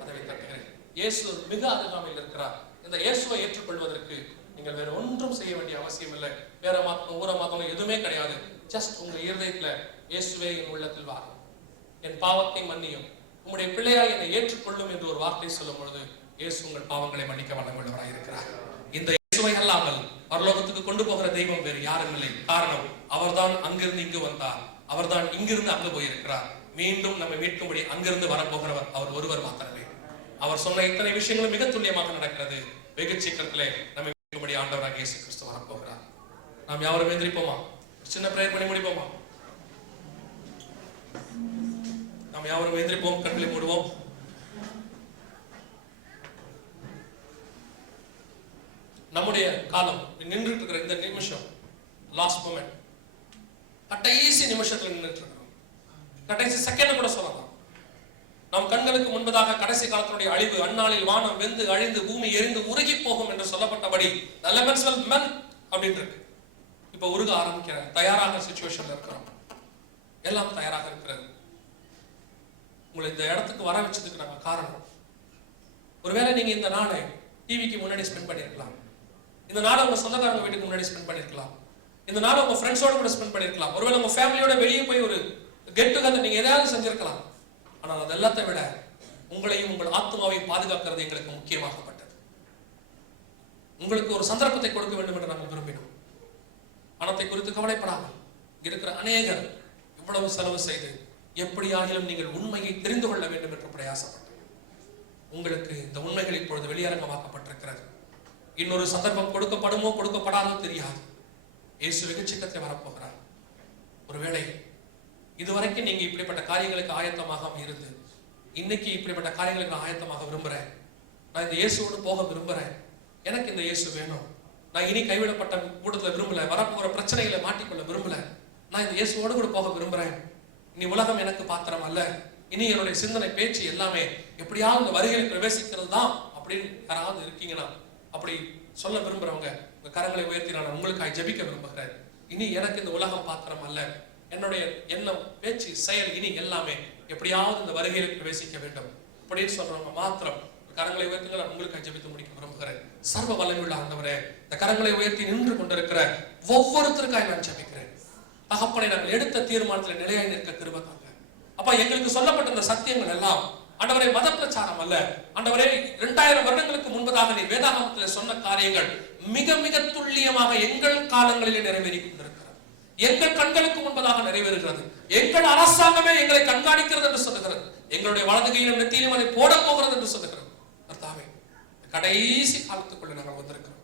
கதவை தட்டுகிறேன். இயேசு மிக அருகாமையில் இருக்கிறார். இந்த இயேசுவை ஏற்றுக்கொள்வதற்கு நீங்கள் வேற ஒன்றும் செய்ய வேண்டிய அவசியம் இல்லை. வேற ஊர மாத்தம் எதுவுமே கிடையாது. ஜஸ்ட் உங்க இருதயத்துல இயேசுவே என் உள்ளத்தில் வாரும், என் பாவத்தை மன்னியும், உங்களுடைய பிள்ளையாய் என்னை ஏற்றுக்கொள்ளும் என்று ஒரு வார்த்தை சொல்லும் பொழுது இயேசு உங்கள் பாவங்களை மன்னிக்க வல்லமையுள்ளவராய் இருக்கிறார். இந்த இயேசுவை அல்லாமல் பரலோகத்துக்கு கொண்டு போகிற தெய்வம் வேறு யாரும் இல்லை. காரணம், அவர்தான் அங்கிருந்து இங்கு வந்தார், அவர்தான் இங்கிருந்து அங்கு போயிருக்கிறார். மீண்டும் நம்மை மீட்கும்படி அங்கிருந்து வரப்போகிறவர் அவர் ஒருவர் மாத்திரமே. அவர் சொன்ன இத்தனை விஷயங்களும் மிக துல்லியமாக நடக்கிறது. வெகு சீக்கிரத்திலே நம்மை மீட்கும்படி ஆண்டவராக இயேசு கிறிஸ்து வரப்போகிறார். நாம் யாவரும் எந்திரிப்போமா? சின்ன பிரேயர் பண்ணி முடிப்போமா? நாம் யாவரும் எந்திரிப்போம், கண்களை மூடுவோம். நம்முடைய காலம் நின்றுட்டு இருக்கிற இந்த நிமிஷம், லாஸ்ட் மொமெண்ட், கடைசி நிமிஷத்துல நின்றுட்டு இருக்கிறோம். கடைசி செகண்ட் கூட சொல்லலாம். நம் கண்களுக்கு முன்பதாக கடைசி காலத்தினுடைய அழிவு, அந்நாளில் வானம் வெந்து அழிந்து பூமி எரிந்து உருகி போகும் என்று சொல்லப்பட்டபடி அப்படின்னு இருக்கு. இப்ப உருக ஆரம்பிக்கிற தயாராக சிச்சுவேஷன்ல இருக்கிறோம். எல்லாம் தயாராக இருக்கிறது. உங்களை இந்த இடத்துக்கு வர வச்சதுக்கு நாங்க காரணம், ஒருவேளை நீங்க இந்த நாளை டிவிக்கு முன்னாடி ஸ்பெண்ட் பண்ணிருக்கலாம், இந்த நாளை உங்க சொந்தக்காரங்க வீட்டுக்கு முன்னாடி ஸ்பெண்ட் பண்ணிருக்கலாம், இந்த நாளை உங்க ஃப்ரெண்ட்ஸோட கூட ஸ்பெண்ட் பண்ணிருக்கலாம், ஒருவேளை உங்க ஃபேமிலியோட வெளியே போய் ஒரு கெட் டுகெதர் நீங்க எதாவது செஞ்சிருக்கலாம். ஆனால் அது எல்லாத்தை விட உங்களையும் உங்கள் ஆத்மாவையும் பாதுகாக்கிறது எங்களுக்கு முக்கியமாகப்பட்டது. உங்களுக்கு ஒரு சந்தர்ப்பத்தை கொடுக்க வேண்டும் என்று நாங்கள் விரும்பினோம். பணத்தை குறித்து கவலைப்படாமல் இருக்கிற அநேகர் இவ்வளவு செலவு செய்து எப்படியாகிலும் நீங்கள் உண்மையை தெரிந்து கொள்ள வேண்டும் என்று பிரயாசப்பட்டது. உங்களுக்கு இந்த உண்மைகள் இப்பொழுது வெளியரங்கமாக்கப்பட்டிருக்கிறது. இன்னொரு சந்தர்ப்பம் கொடுக்கப்படுமோ கொடுக்கப்படாதோ தெரியாது. இயேசு வெகு சீக்கிரத்தில் வரப்போகிறார். ஒருவேளை இதுவரைக்கும் நீங்க இப்படிப்பட்ட காரியங்களுக்கு ஆயத்தமாக இருந்து இன்னைக்கு இப்படிப்பட்ட காரியங்களுக்கு நான் ஆயத்தமாக விரும்புறேன், நான் இந்த இயேசுவோடு போக விரும்புறேன், எனக்கு இந்த இயேசு வேணும், நான் இனி கைவிடப்பட்ட கூட்டத்தில் விரும்பல, வரப்போகிற பிரச்சனைகளை மாட்டிக்கொள்ள விரும்பல, நான் இந்த இயேசுவோடு கூட போக விரும்புறேன், இனி உலகம் எனக்கு பாத்திரம் அல்ல, இனி என்னுடைய சிந்தனை பேச்சு எல்லாமே எப்படியாவது இந்த வருகையில் பிரவேசிக்கிறது தான் அப்படின்னு யாராவது இருக்கீங்கன்னா, அப்படி சொல்ல விரும்புறவங்க உங்க கரங்களை உயர்த்தி நான் உங்களுக்காக ஜெபிக்க விரும்புகிறேன். இனி எனக்கு இந்த உலகம் பாத்திரம் அல்ல, என்னுடைய எண்ணம் பேச்சு செயல் இனி எல்லாமே எப்படியாவது இந்த வருகையில் பிரவேசிக்க வேண்டும் அப்படின்னு சொல்றவங்க மாத்திரம் கரங்களை உயர்த்தி நான் உங்களுக்காக ஜெபித்து முடிக்க விரும்புகிறேன். சர்வ வல்லமையுள்ள ஆண்டவரே, இந்த கரங்களை உயர்த்தி நின்று கொண்டிருக்கிற ஒவ்வொருத்தருக்காக நான் ஜெபிக்கிறேன். தகப்பனை நாங்கள் எடுத்த தீர்மானத்தில் நிலையாய் நிற்க கிருபை தாங்க. அப்ப எங்களுக்கு சொல்லப்பட்ட இந்த சத்தியங்கள் எல்லாம் ஆண்டவரே மத பிரச்சாரம் அல்ல. ஆண்டவரே 2000 வருடங்களுக்கு முன்பதாக நீ வேதாகமத்தில் சொன்ன காரியங்கள் மிக மிக துல்லியமாக எங்கள் காலங்களிலே நிறைவேறி கொண்டிருக்கிறது. எங்கள் கண்களுக்கு முன்பதாக நிறைவேறுகிறது. எங்கள் அரசாங்கமே எங்களை கண்காணிக்கிறது என்று சொல்லுகிறது. எங்களுடைய வலது கையிலும் நெத்தியிலும் அதை போட போகிறது என்று சொல்லுகிறது. கர்த்தாவே, கடைசி காலத்துக்குள்ள நாங்கள் வந்திருக்கிறோம்.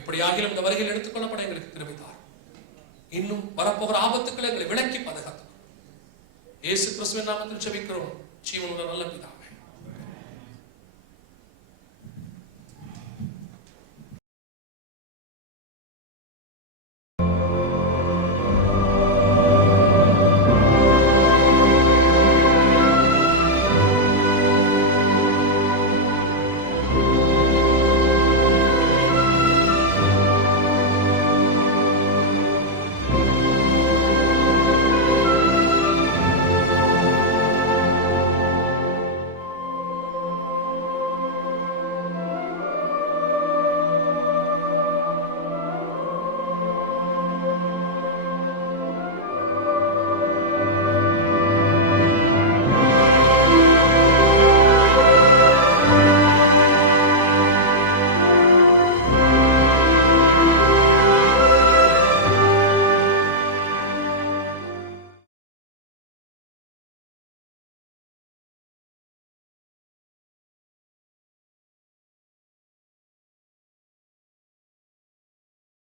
எப்படியாகிலும் இந்த வருகையில் எடுத்துக்கொள்ளப்பட எங்களுக்கு கிருபை தாரும். இன்னும் வரப்போகிற ஆபத்துக்களை எங்களை விலக்கி பாதுகாத்து இயேசு கிறிஸ்துவின் நாமத்தில் ஜெபிக்கிறோம் ஜீவனுள்ள நல்ல பிதாவே.